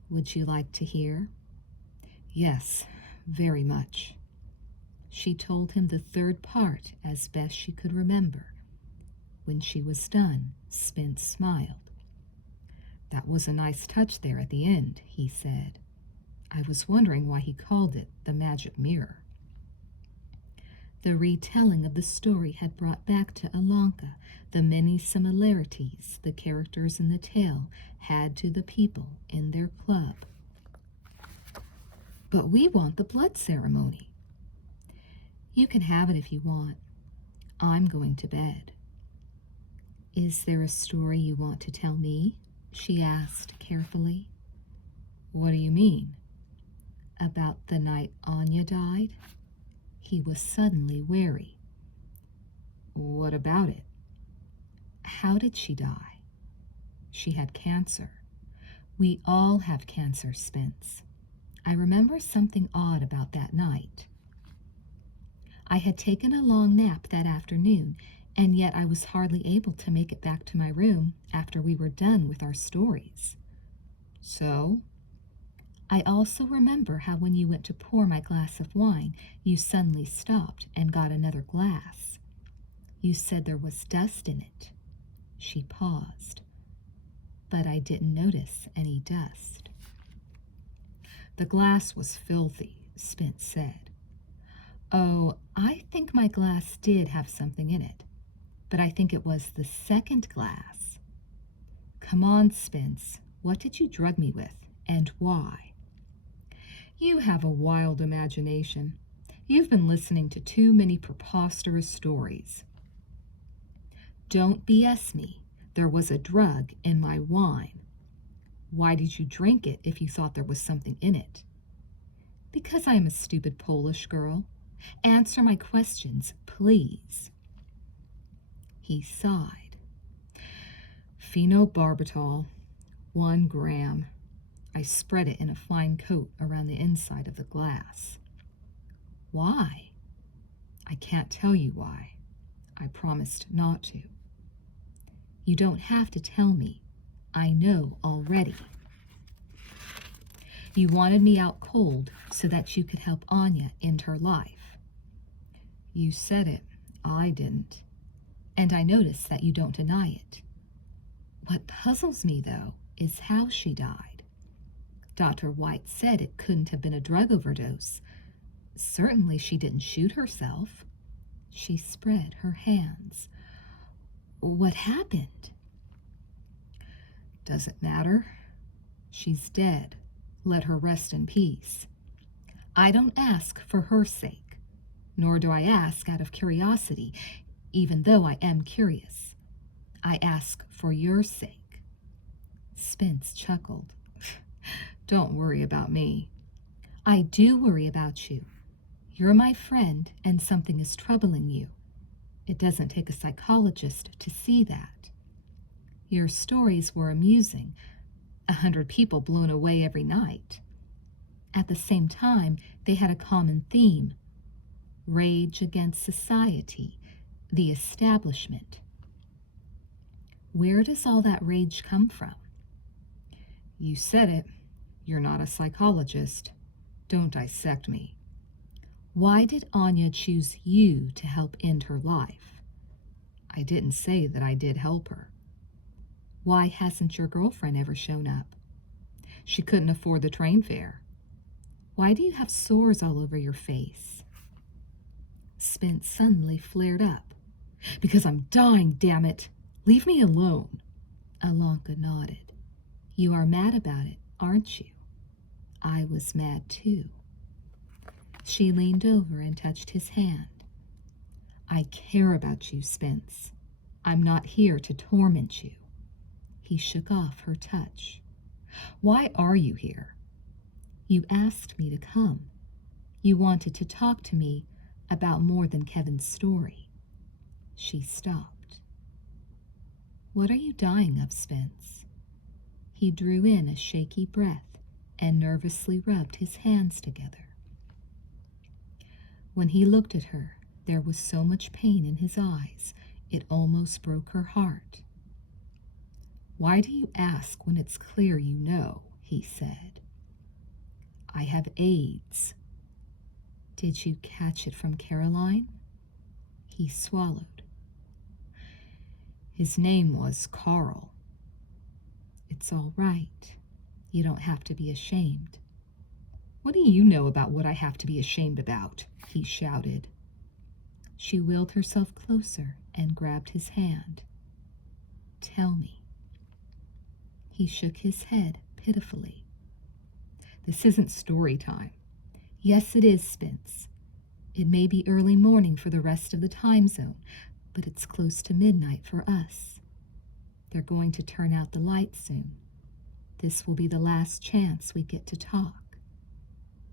Would you like to hear? Yes, very much. She told him the third part as best she could remember. When she was done, Spence smiled. That was a nice touch there at the end, he said. I was wondering why he called it the magic mirror. The retelling of the story had brought back to Alanka the many similarities the characters in the tale had to the people in their club. But we want the blood ceremony. You can have it if you want. I'm going to bed. Is there a story you want to tell me? She asked carefully. What do you mean? About the night Anya died? He was suddenly wary. What about it? How did she die? She had cancer. We all have cancer, Spence. I remember something odd about that night. I had taken a long nap that afternoon, and yet I was hardly able to make it back to my room after we were done with our stories. So? I also remember how when you went to pour my glass of wine, you suddenly stopped and got another glass. You said there was dust in it. She paused. But I didn't notice any dust. The glass was filthy, Spence said. Oh, I think my glass did have something in it, but I think it was the second glass. Come on, Spence, what did you drug me with, and why? You have a wild imagination. You've been listening to too many preposterous stories. Don't BS me. There was a drug in my wine. Why did you drink it if you thought there was something in it? Because I am a stupid Polish girl. Answer my questions, please. He sighed. Phenobarbital, 1 gram. I spread it in a fine coat around the inside of the glass. Why? I can't tell you why. I promised not to. You don't have to tell me. I know already. You wanted me out cold so that you could help Anya end her life. You said it. I didn't. And I notice that you don't deny it. What puzzles me, though, is how she died. Dr. White said it couldn't have been a drug overdose. Certainly she didn't shoot herself. She spread her hands. What happened? Does it matter? She's dead. Let her rest in peace. I don't ask for her sake, nor do I ask out of curiosity, even though I am curious. I ask for your sake. Spence chuckled. Don't worry about me. I do worry about you. You're my friend, and something is troubling you. It doesn't take a psychologist to see that. Your stories were amusing. 100 people blown away every night. At the same time, they had a common theme: rage against society, the establishment. Where does all that rage come from? You said it. You're not a psychologist. Don't dissect me. Why did Anya choose you to help end her life? I didn't say that I did help her. Why hasn't your girlfriend ever shown up? She couldn't afford the train fare. Why do you have sores all over your face? Spence suddenly flared up. Because I'm dying, damn it. Leave me alone. Alanka nodded. You are mad about it, aren't you? I was mad too. She leaned over and touched his hand. I care about you, Spence. I'm not here to torment you. He shook off her touch. Why are you here? You asked me to come. You wanted to talk to me about more than Kevin's story. She stopped. What are you dying of, Spence? He drew in a shaky breath and nervously rubbed his hands together. When he looked at her, there was so much pain in his eyes, it almost broke her heart. Why do you ask when it's clear you know? He said. I have AIDS. Did you catch it from Caroline? He swallowed. His name was Carl. It's all right. You don't have to be ashamed. What do you know about what I have to be ashamed about? He shouted. She wheeled herself closer and grabbed his hand. Tell me. He shook his head pitifully. This isn't story time. Yes, it is, Spence. It may be early morning for the rest of the time zone, but it's close to midnight for us. They're going to turn out the lights soon. This will be the last chance we get to talk.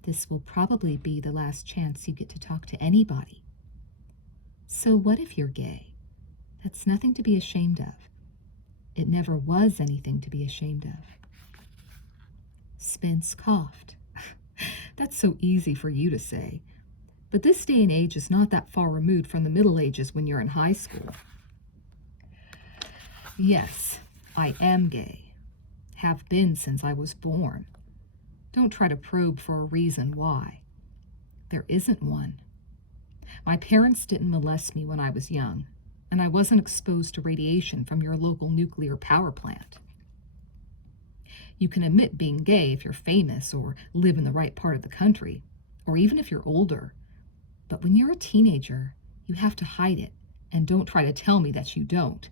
This will probably be the last chance you get to talk to anybody. So what if you're gay? That's nothing to be ashamed of. It never was anything to be ashamed of. Spence coughed. That's so easy for you to say. But this day and age is not that far removed from the Middle Ages when you're in high school. Yes, I am gay. Have been since I was born. Don't try to probe for a reason why. There isn't one. My parents didn't molest me when I was young, and I wasn't exposed to radiation from your local nuclear power plant. You can admit being gay if you're famous or live in the right part of the country, or even if you're older. But when you're a teenager, you have to hide it, and don't try to tell me that you don't.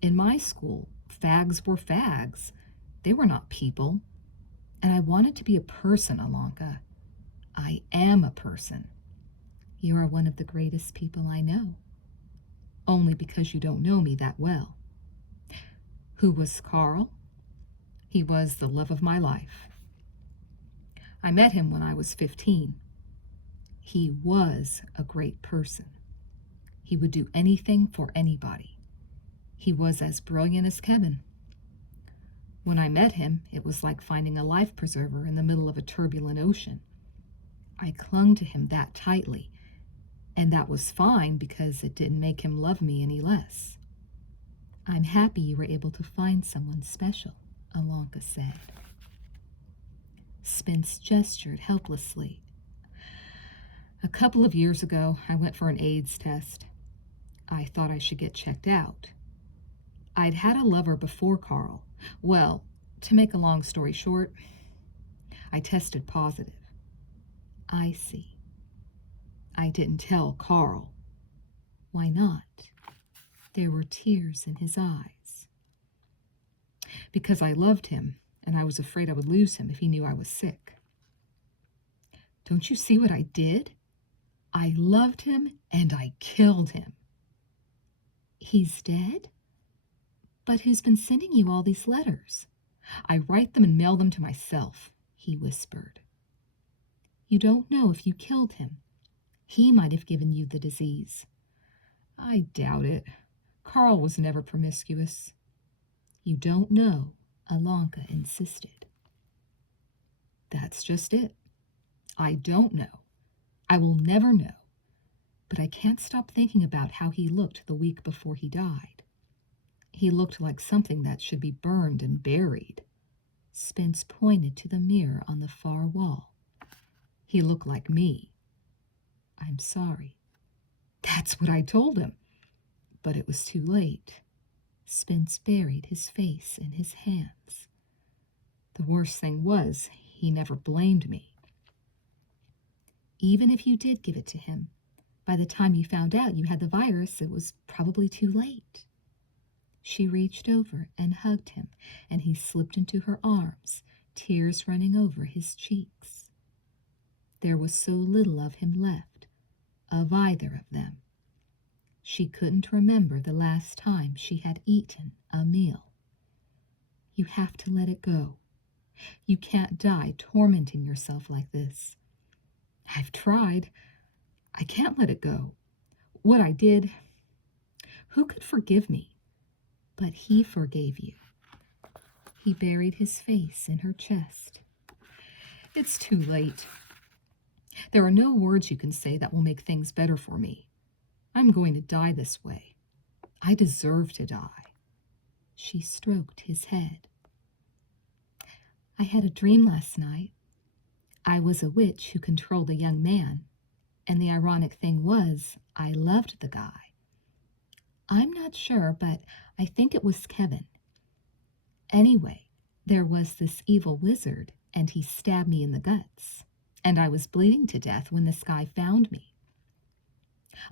In my school, fags were fags. They were not people. And I wanted to be a person, Alanka. I am a person. You are one of the greatest people I know. Only because you don't know me that well. Who was Carl? He was the love of my life. I met him when I was 15. He was a great person. He would do anything for anybody. He was as brilliant as Kevin. When I met him, it was like finding a life preserver in the middle of a turbulent ocean. I clung to him that tightly, and that was fine because it didn't make him love me any less. I'm happy you were able to find someone special, Alanka said. Spence gestured helplessly. A couple of years ago, I went for an AIDS test. I thought I should get checked out. I'd had a lover before Carl. Well, to make a long story short, I tested positive. I see. I didn't tell Carl. Why not? There were tears in his eyes. Because I loved him, and I was afraid I would lose him if he knew I was sick. Don't you see what I did? I loved him, and I killed him. He's dead? But who's been sending you all these letters? I write them and mail them to myself, he whispered. You don't know if you killed him. He might have given you the disease. I doubt it. Carl was never promiscuous. You don't know, Alanka insisted. That's just it. I don't know. I will never know. But I can't stop thinking about how he looked the week before he died. He looked like something that should be burned and buried. Spence pointed to the mirror on the far wall. He looked like me. I'm sorry. That's what I told him. But it was too late. Spence buried his face in his hands. The worst thing was, he never blamed me. Even if you did give it to him, by the time you found out you had the virus, it was probably too late. She reached over and hugged him, and he slipped into her arms, tears running over his cheeks. There was so little of him left, of either of them. She couldn't remember the last time she had eaten a meal. You have to let it go. You can't die tormenting yourself like this. I've tried. I can't let it go. What I did, who could forgive me? But he forgave you. He buried his face in her chest. It's too late. There are no words you can say that will make things better for me. I'm going to die this way. I deserve to die. She stroked his head. I had a dream last night. I was a witch who controlled a young man, and the ironic thing was I loved the guy. I'm not sure, but I think it was Kevin. Anyway, there was this evil wizard, and he stabbed me in the guts, and I was bleeding to death when this guy found me.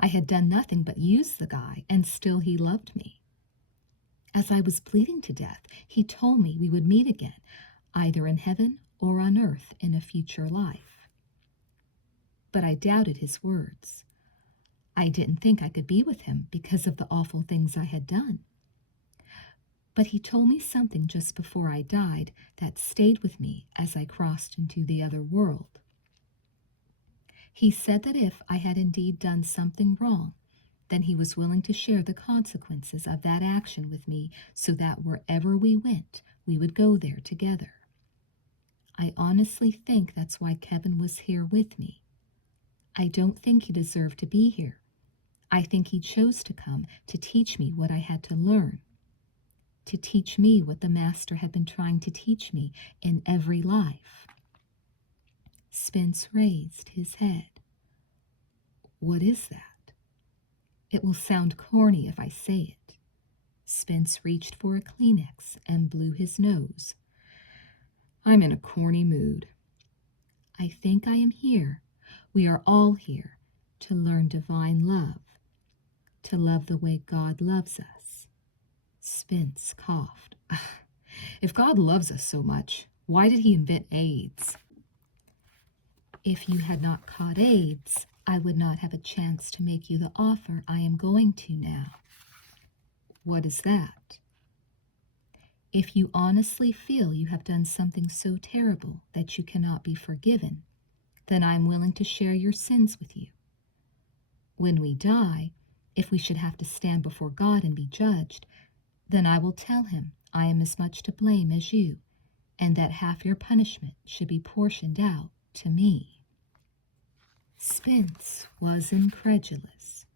I had done nothing but use the guy, and still he loved me. As I was bleeding to death, he told me we would meet again, either in heaven or on earth in a future life. But I doubted his words. I didn't think I could be with him because of the awful things I had done. But he told me something just before I died that stayed with me as I crossed into the other world. He said that if I had indeed done something wrong, then he was willing to share the consequences of that action with me so that wherever we went, we would go there together. I honestly think that's why Kevin was here with me. I don't think he deserved to be here. I think he chose to come to teach me what I had to learn, to teach me what the Master had been trying to teach me in every life. Spence raised his head. What is that? It will sound corny if I say it. Spence reached for a Kleenex and blew his nose. I'm in a corny mood. I think I am here. We are all here to learn divine love, to love the way God loves us. Spence coughed. If God loves us so much, why did he invent AIDS? If you had not caught AIDS, I would not have a chance to make you the offer I am going to now. What is that? If you honestly feel you have done something so terrible that you cannot be forgiven, then I am willing to share your sins with you. When we die, if we should have to stand before God and be judged, then I will tell him I am as much to blame as you, and that half your punishment should be portioned out to me. Spence was incredulous.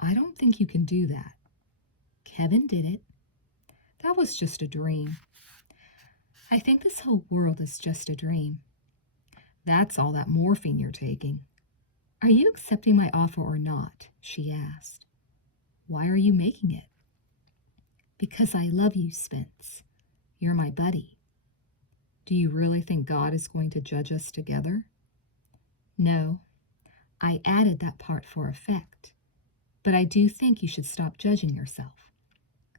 I don't think you can do that. Kevin did it. That was just a dream. I think this whole world is just a dream. That's all that morphine you're taking. Are you accepting my offer or not? She asked. Why are you making it? Because I love you, Spence. You're my buddy. Do you really think God is going to judge us together? No. I added that part for effect. But I do think you should stop judging yourself.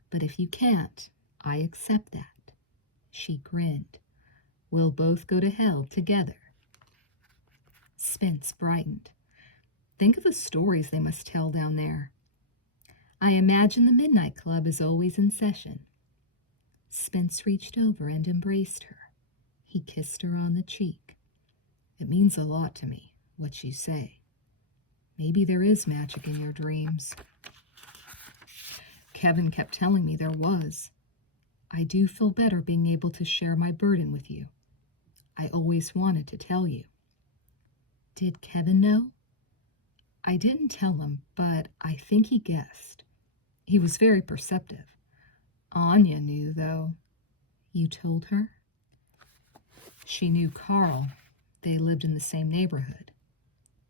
But if you can't, I accept that. She grinned. We'll both go to hell together. Spence brightened. Think of the stories they must tell down there. I imagine the Midnight Club is always in session. Spence reached over and embraced her. He kissed her on the cheek. It means a lot to me, what you say. Maybe there is magic in your dreams. Kevin kept telling me there was. I do feel better being able to share my burden with you. I always wanted to tell you. Did Kevin know? I didn't tell him, but I think he guessed. He was very perceptive. Anya knew, though. You told her? She knew Carl. They lived in the same neighborhood.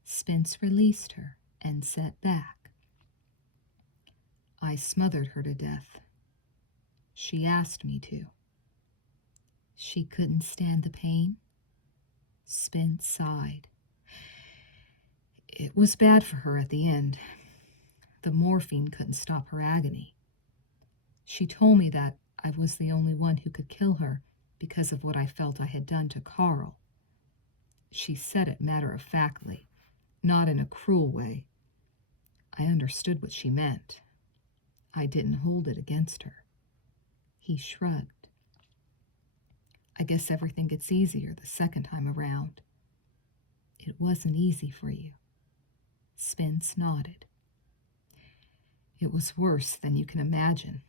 Spence released her and sat back. I smothered her to death. She asked me to. She couldn't stand the pain? Spence sighed. It was bad for her at the end. The morphine couldn't stop her agony. She told me that I was the only one who could kill her because of what I felt I had done to Carl. She said it matter-of-factly, not in a cruel way. I understood what she meant. I didn't hold it against her. He shrugged. I guess everything gets easier the second time around. It wasn't easy for you. Spence nodded. It was worse than you can imagine.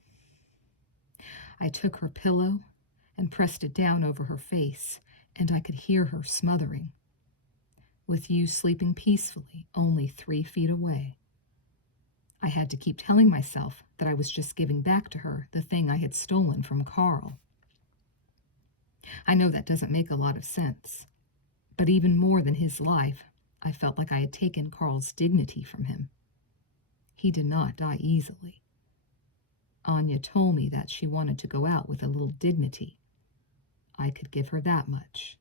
I took her pillow and pressed it down over her face, and I could hear her smothering. With you sleeping peacefully only 3 feet away. I had to keep telling myself that I was just giving back to her the thing I had stolen from Carl. I know that doesn't make a lot of sense, but even more than his life, I felt like I had taken Carl's dignity from him. He did not die easily. Anya told me that she wanted to go out with a little dignity. I could give her that much.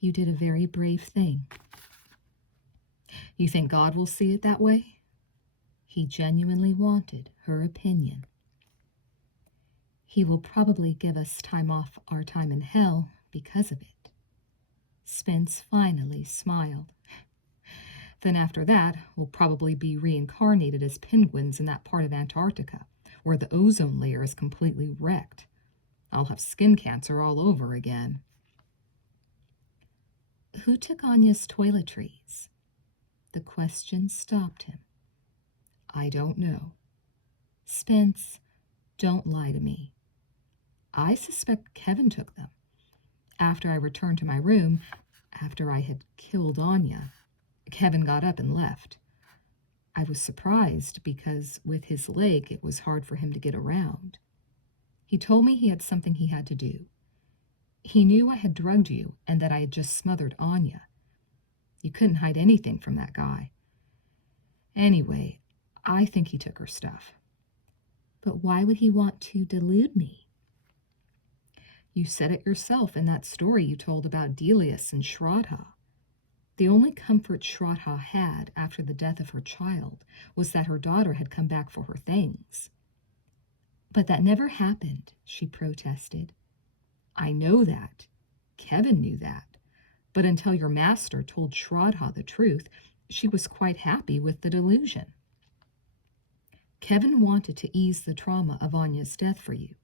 You did a very brave thing. You think God will see it that way? He genuinely wanted her opinion. He will probably give us time off our time in hell because of it. Spence finally smiled. Then after that, we'll probably be reincarnated as penguins in that part of Antarctica, where the ozone layer is completely wrecked. I'll have skin cancer all over again. Who took Anya's toiletries? The question stopped him. I don't know. Spence, don't lie to me. I suspect Kevin took them. After I returned to my room, after I had killed Anya, Kevin got up and left. I was surprised because with his leg it was hard for him to get around. He told me he had something he had to do. He knew I had drugged you and that I had just smothered Anya. You couldn't hide anything from that guy. Anyway, I think he took her stuff. But why would he want to delude me? You said it yourself in that story you told about Delius and Shraddha. The only comfort Shraddha had after the death of her child was that her daughter had come back for her things. But that never happened, she protested. I know that. Kevin knew that. But until your master told Shraddha the truth, she was quite happy with the delusion. Kevin wanted to ease the trauma of Anya's death for you,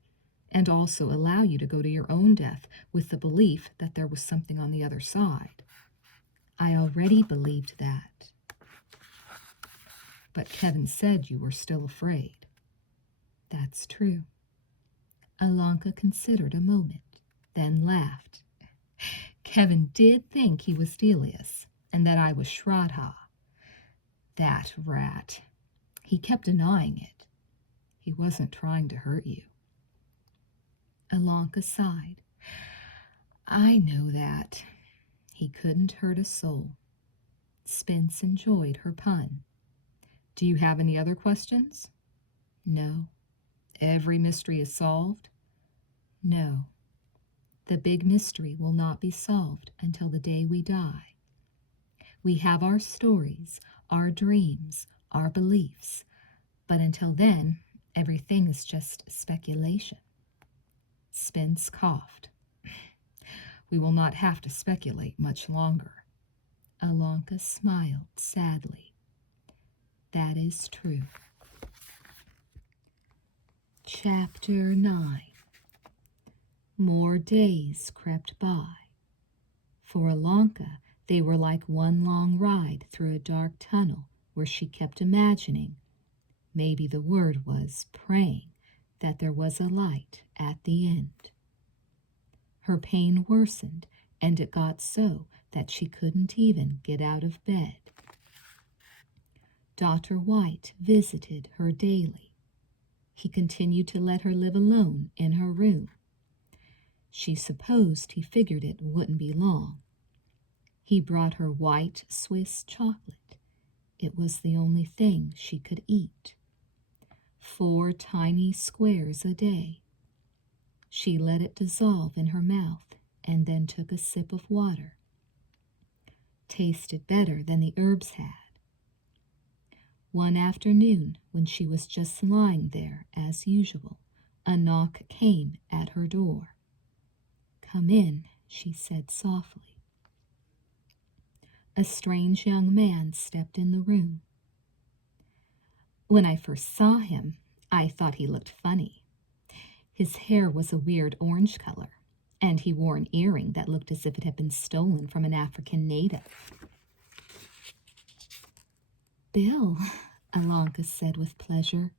and also allow you to go to your own death with the belief that there was something on the other side. I already believed that. But Kevin said you were still afraid. That's true. Alanka considered a moment, then laughed. Kevin did think he was Delius, and that I was Shraddha. That rat. He kept denying it. He wasn't trying to hurt you. Alanka sighed. I know that. He couldn't hurt a soul. Spence enjoyed her pun. Do you have any other questions? No. Every mystery is solved? No. The big mystery will not be solved until the day we die. We have our stories, our dreams, our beliefs, but until then, everything is just speculation. Spence coughed. We will not have to speculate much longer. Alanka smiled sadly. That is true. Chapter 9. More days crept by. For Alanka, they were like one long ride through a dark tunnel where she kept imagining, maybe the word was praying, that there was a light at the end. Her pain worsened, and it got so that she couldn't even get out of bed. Dr. White visited her daily. He continued to let her live alone in her room. She supposed he figured it wouldn't be long. He brought her white Swiss chocolate. It was the only thing she could eat. 4 tiny squares a day. She let it dissolve in her mouth and then took a sip of water. Tasted better than the herbs had. One afternoon, when she was just lying there as usual, a knock came at her door. "Come in," she said softly. A strange young man stepped in the room. When I first saw him, I thought he looked funny. His hair was a weird orange color, and he wore an earring that looked as if it had been stolen from an African native. "Bill," Alanka said with pleasure.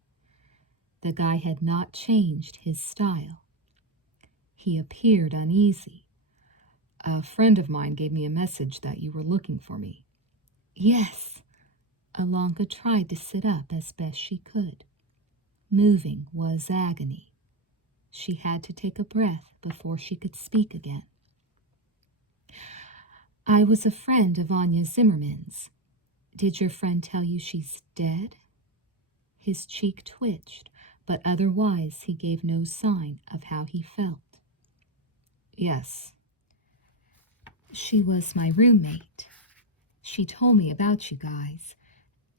The guy had not changed his style. He appeared uneasy. "A friend of mine gave me a message that you were looking for me." "Yes." Alanka tried to sit up as best she could. Moving was agony. She had to take a breath before she could speak again. "I was a friend of Anya Zimmerman's. Did your friend tell you she's dead?" His cheek twitched, but otherwise he gave no sign of how he felt. "Yes." "She was my roommate. She told me about you guys,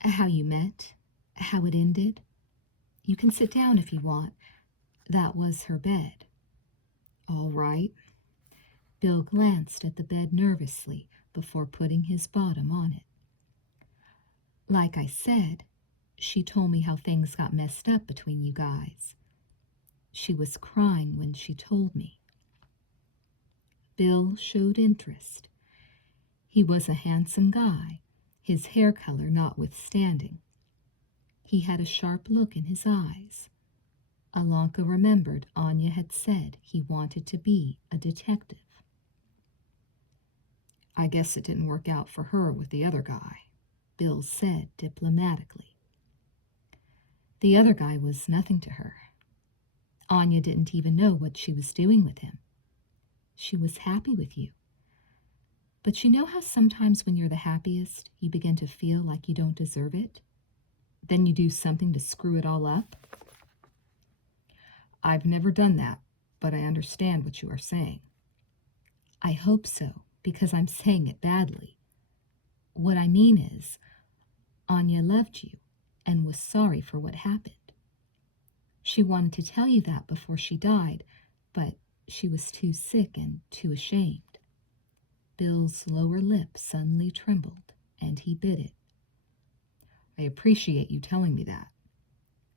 how you met, how it ended. You can sit down if you want. That was her bed." "All right." Bill glanced at the bed nervously before putting his bottom on it. "Like I said, she told me how things got messed up between you guys. She was crying when she told me." Bill showed interest. He was a handsome guy, his hair color notwithstanding. He had a sharp look in his eyes. Alanka remembered Anya had said he wanted to be a detective. "I guess it didn't work out for her with the other guy," Bill said diplomatically. "The other guy was nothing to her. Anya didn't even know what she was doing with him. She was happy with you. But you know how sometimes when you're the happiest, you begin to feel like you don't deserve it? Then you do something to screw it all up?" "I've never done that, but I understand what you are saying." "I hope so, because I'm saying it badly. What I mean is, Anya loved you and was sorry for what happened. She wanted to tell you that before she died, but she was too sick and too ashamed." Bill's lower lip suddenly trembled, and he bit it. "I appreciate you telling me that."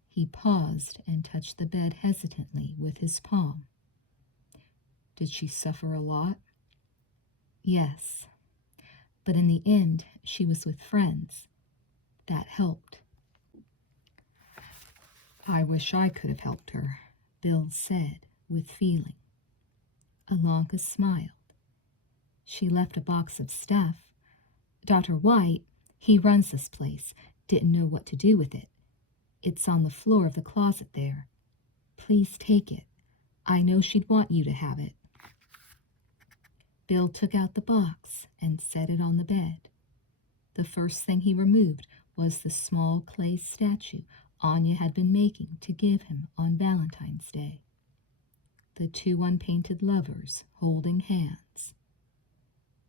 He paused and touched the bed hesitantly with his palm. "Did she suffer a lot?" "Yes, but in the end, she was with friends. That helped." "I wish I could have helped her," Bill said with feeling. Alanka smiled. "She left a box of stuff. Dr. White, he runs this place, didn't know what to do with it. It's on the floor of the closet there. Please take it. I know she'd want you to have it." Bill took out the box and set it on the bed. The first thing he removed was the small clay statue Anya had been making to give him on Valentine's Day. The two unpainted lovers holding hands.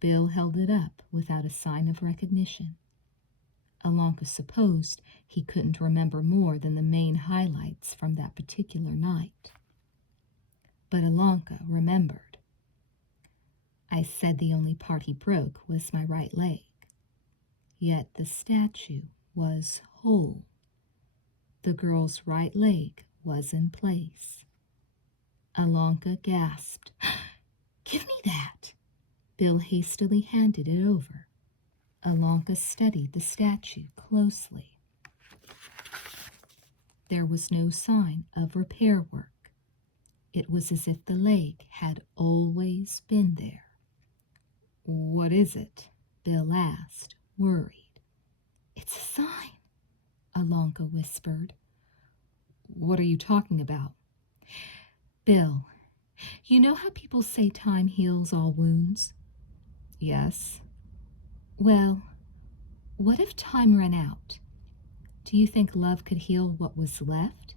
Bill held it up without a sign of recognition. Alanka supposed he couldn't remember more than the main highlights from that particular night. But Alanka remembered. "I said the only part he broke was my right leg. Yet the statue was whole. The girl's right leg was in place." Alanka gasped. "Give me that!" Bill hastily handed it over. Alanka studied the statue closely. There was no sign of repair work. It was as if the leg had always been there. "What is it?" Bill asked, worried. "It's a sign," Alanka whispered. "What are you talking about?" "Bill, you know how people say time heals all wounds?" "Yes." "Well, what if time ran out? Do you think love could heal what was left?"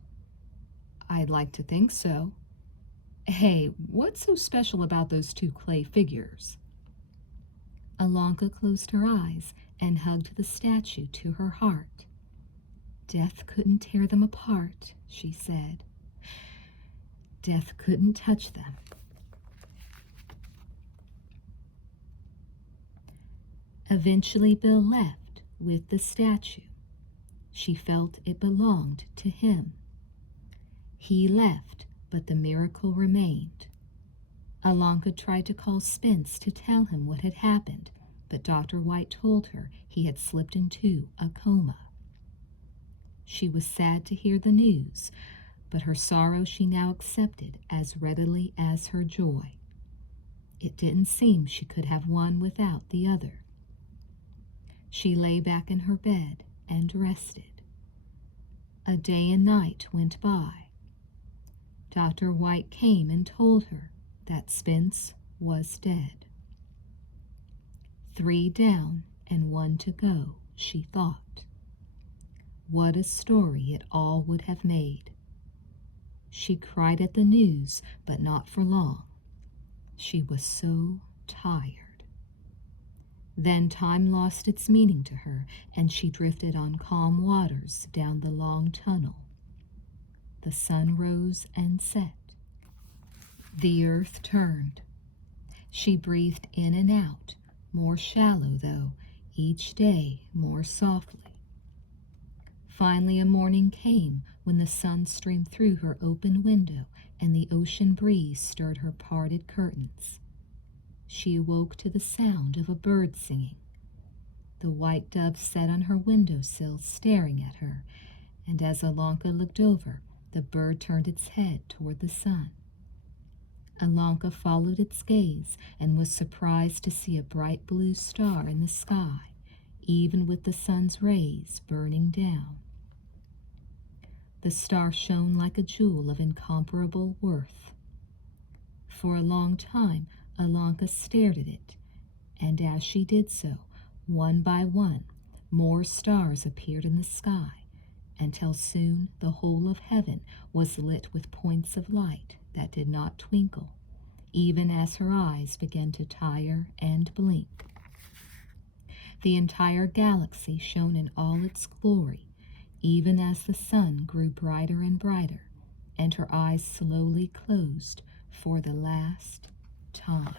"I'd like to think so. Hey, what's so special about those two clay figures?" Alanka closed her eyes and hugged the statue to her heart. Death couldn't tear them apart, she said. Death couldn't touch them. Eventually, Bill left with the statue. She felt it belonged to him. He left, but the miracle remained. Alonka tried to call Spence to tell him what had happened, but Dr. White told her he had slipped into a coma. She was sad to hear the news, but her sorrow she now accepted as readily as her joy. It didn't seem she could have one without the other. She lay back in her bed and rested. A day and night went by. Dr. White came and told her that Spence was dead. 3 down and 1 to go, she thought. What a story it all would have made. She cried at the news, but not for long. She was so tired. Then time lost its meaning to her, and she drifted on calm waters down the long tunnel. The sun rose and set. The earth turned. She breathed in and out, more shallow though, each day more softly. Finally a morning came when the sun streamed through her open window and the ocean breeze stirred her parted curtains. She awoke to the sound of a bird singing. The white dove sat on her windowsill staring at her, and as Alonka looked over, the bird turned its head toward the sun. Alonka followed its gaze and was surprised to see a bright blue star in the sky, even with the sun's rays burning down. The star shone like a jewel of incomparable worth. For a long time, Alonka stared at it, and as she did so, one by one, more stars appeared in the sky, until soon the whole of heaven was lit with points of light that did not twinkle, even as her eyes began to tire and blink. The entire galaxy shone in all its glory, even as the sun grew brighter and brighter, and her eyes slowly closed for the last time.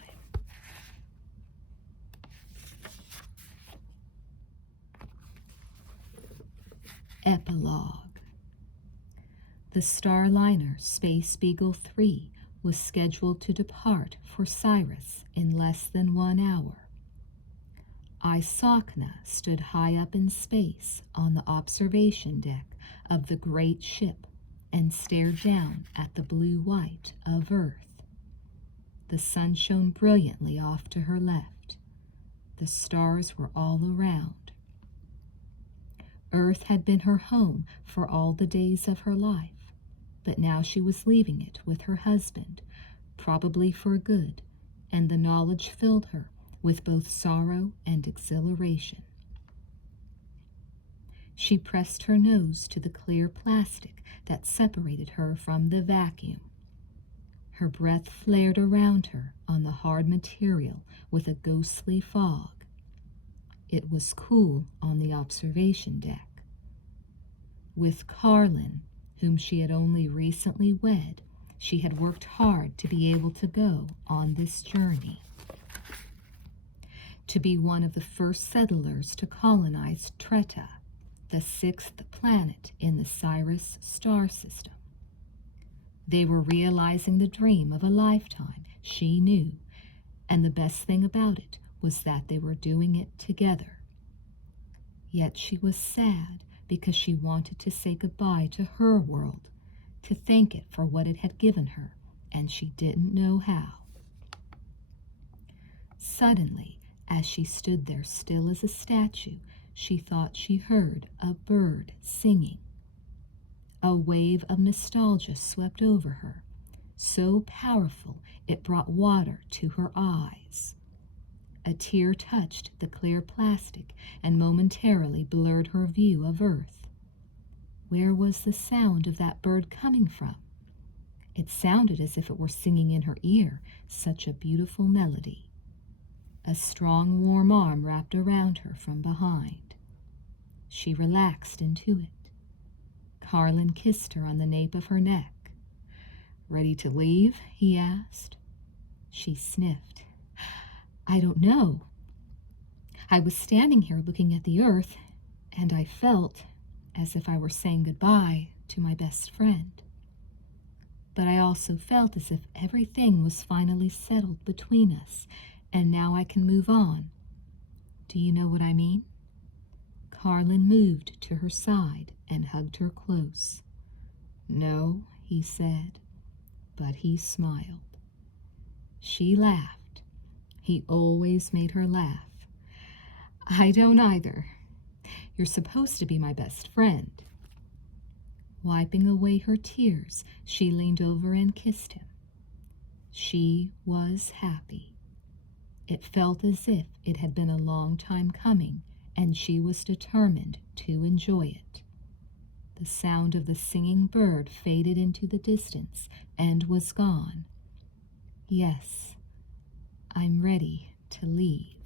Epilogue. The Starliner Space Beagle 3 was scheduled to depart for Cyrus in less than 1 hour. Isakna stood high up in space on the observation deck of the great ship and stared down at the blue-white of Earth. The sun shone brilliantly off to her left. The stars were all around. Earth had been her home for all the days of her life, but now she was leaving it with her husband, probably for good, and the knowledge filled her with both sorrow and exhilaration. She pressed her nose to the clear plastic that separated her from the vacuum. Her breath flared around her on the hard material with a ghostly fog. It was cool on the observation deck. With Carlin, whom she had only recently wed, she had worked hard to be able to go on this journey. To be one of the first settlers to colonize Treta, the 6th planet in the Cyrus star system. They were realizing the dream of a lifetime, she knew, and the best thing about it was that they were doing it together. Yet she was sad because she wanted to say goodbye to her world, to thank it for what it had given her, and she didn't know how. Suddenly, as she stood there still as a statue, she thought she heard a bird singing. A wave of nostalgia swept over her, so powerful it brought water to her eyes. A tear touched the clear plastic and momentarily blurred her view of Earth. Where was the sound of that bird coming from? It sounded as if it were singing in her ear, such a beautiful melody. A strong, warm arm wrapped around her from behind. She relaxed into it. Carlin kissed her on the nape of her neck. "Ready to leave?" he asked. She sniffed. "I don't know. I was standing here looking at the earth, and I felt as if I were saying goodbye to my best friend. But I also felt as if everything was finally settled between us, and now I can move on. Do you know what I mean?" Carlin moved to her side and hugged her close. "No," he said, but he smiled. She laughed. He always made her laugh. "I don't either. You're supposed to be my best friend." Wiping away her tears, she leaned over and kissed him. She was happy. It felt as if it had been a long time coming, and she was determined to enjoy it. The sound of the singing bird faded into the distance and was gone. "Yes, I'm ready to leave."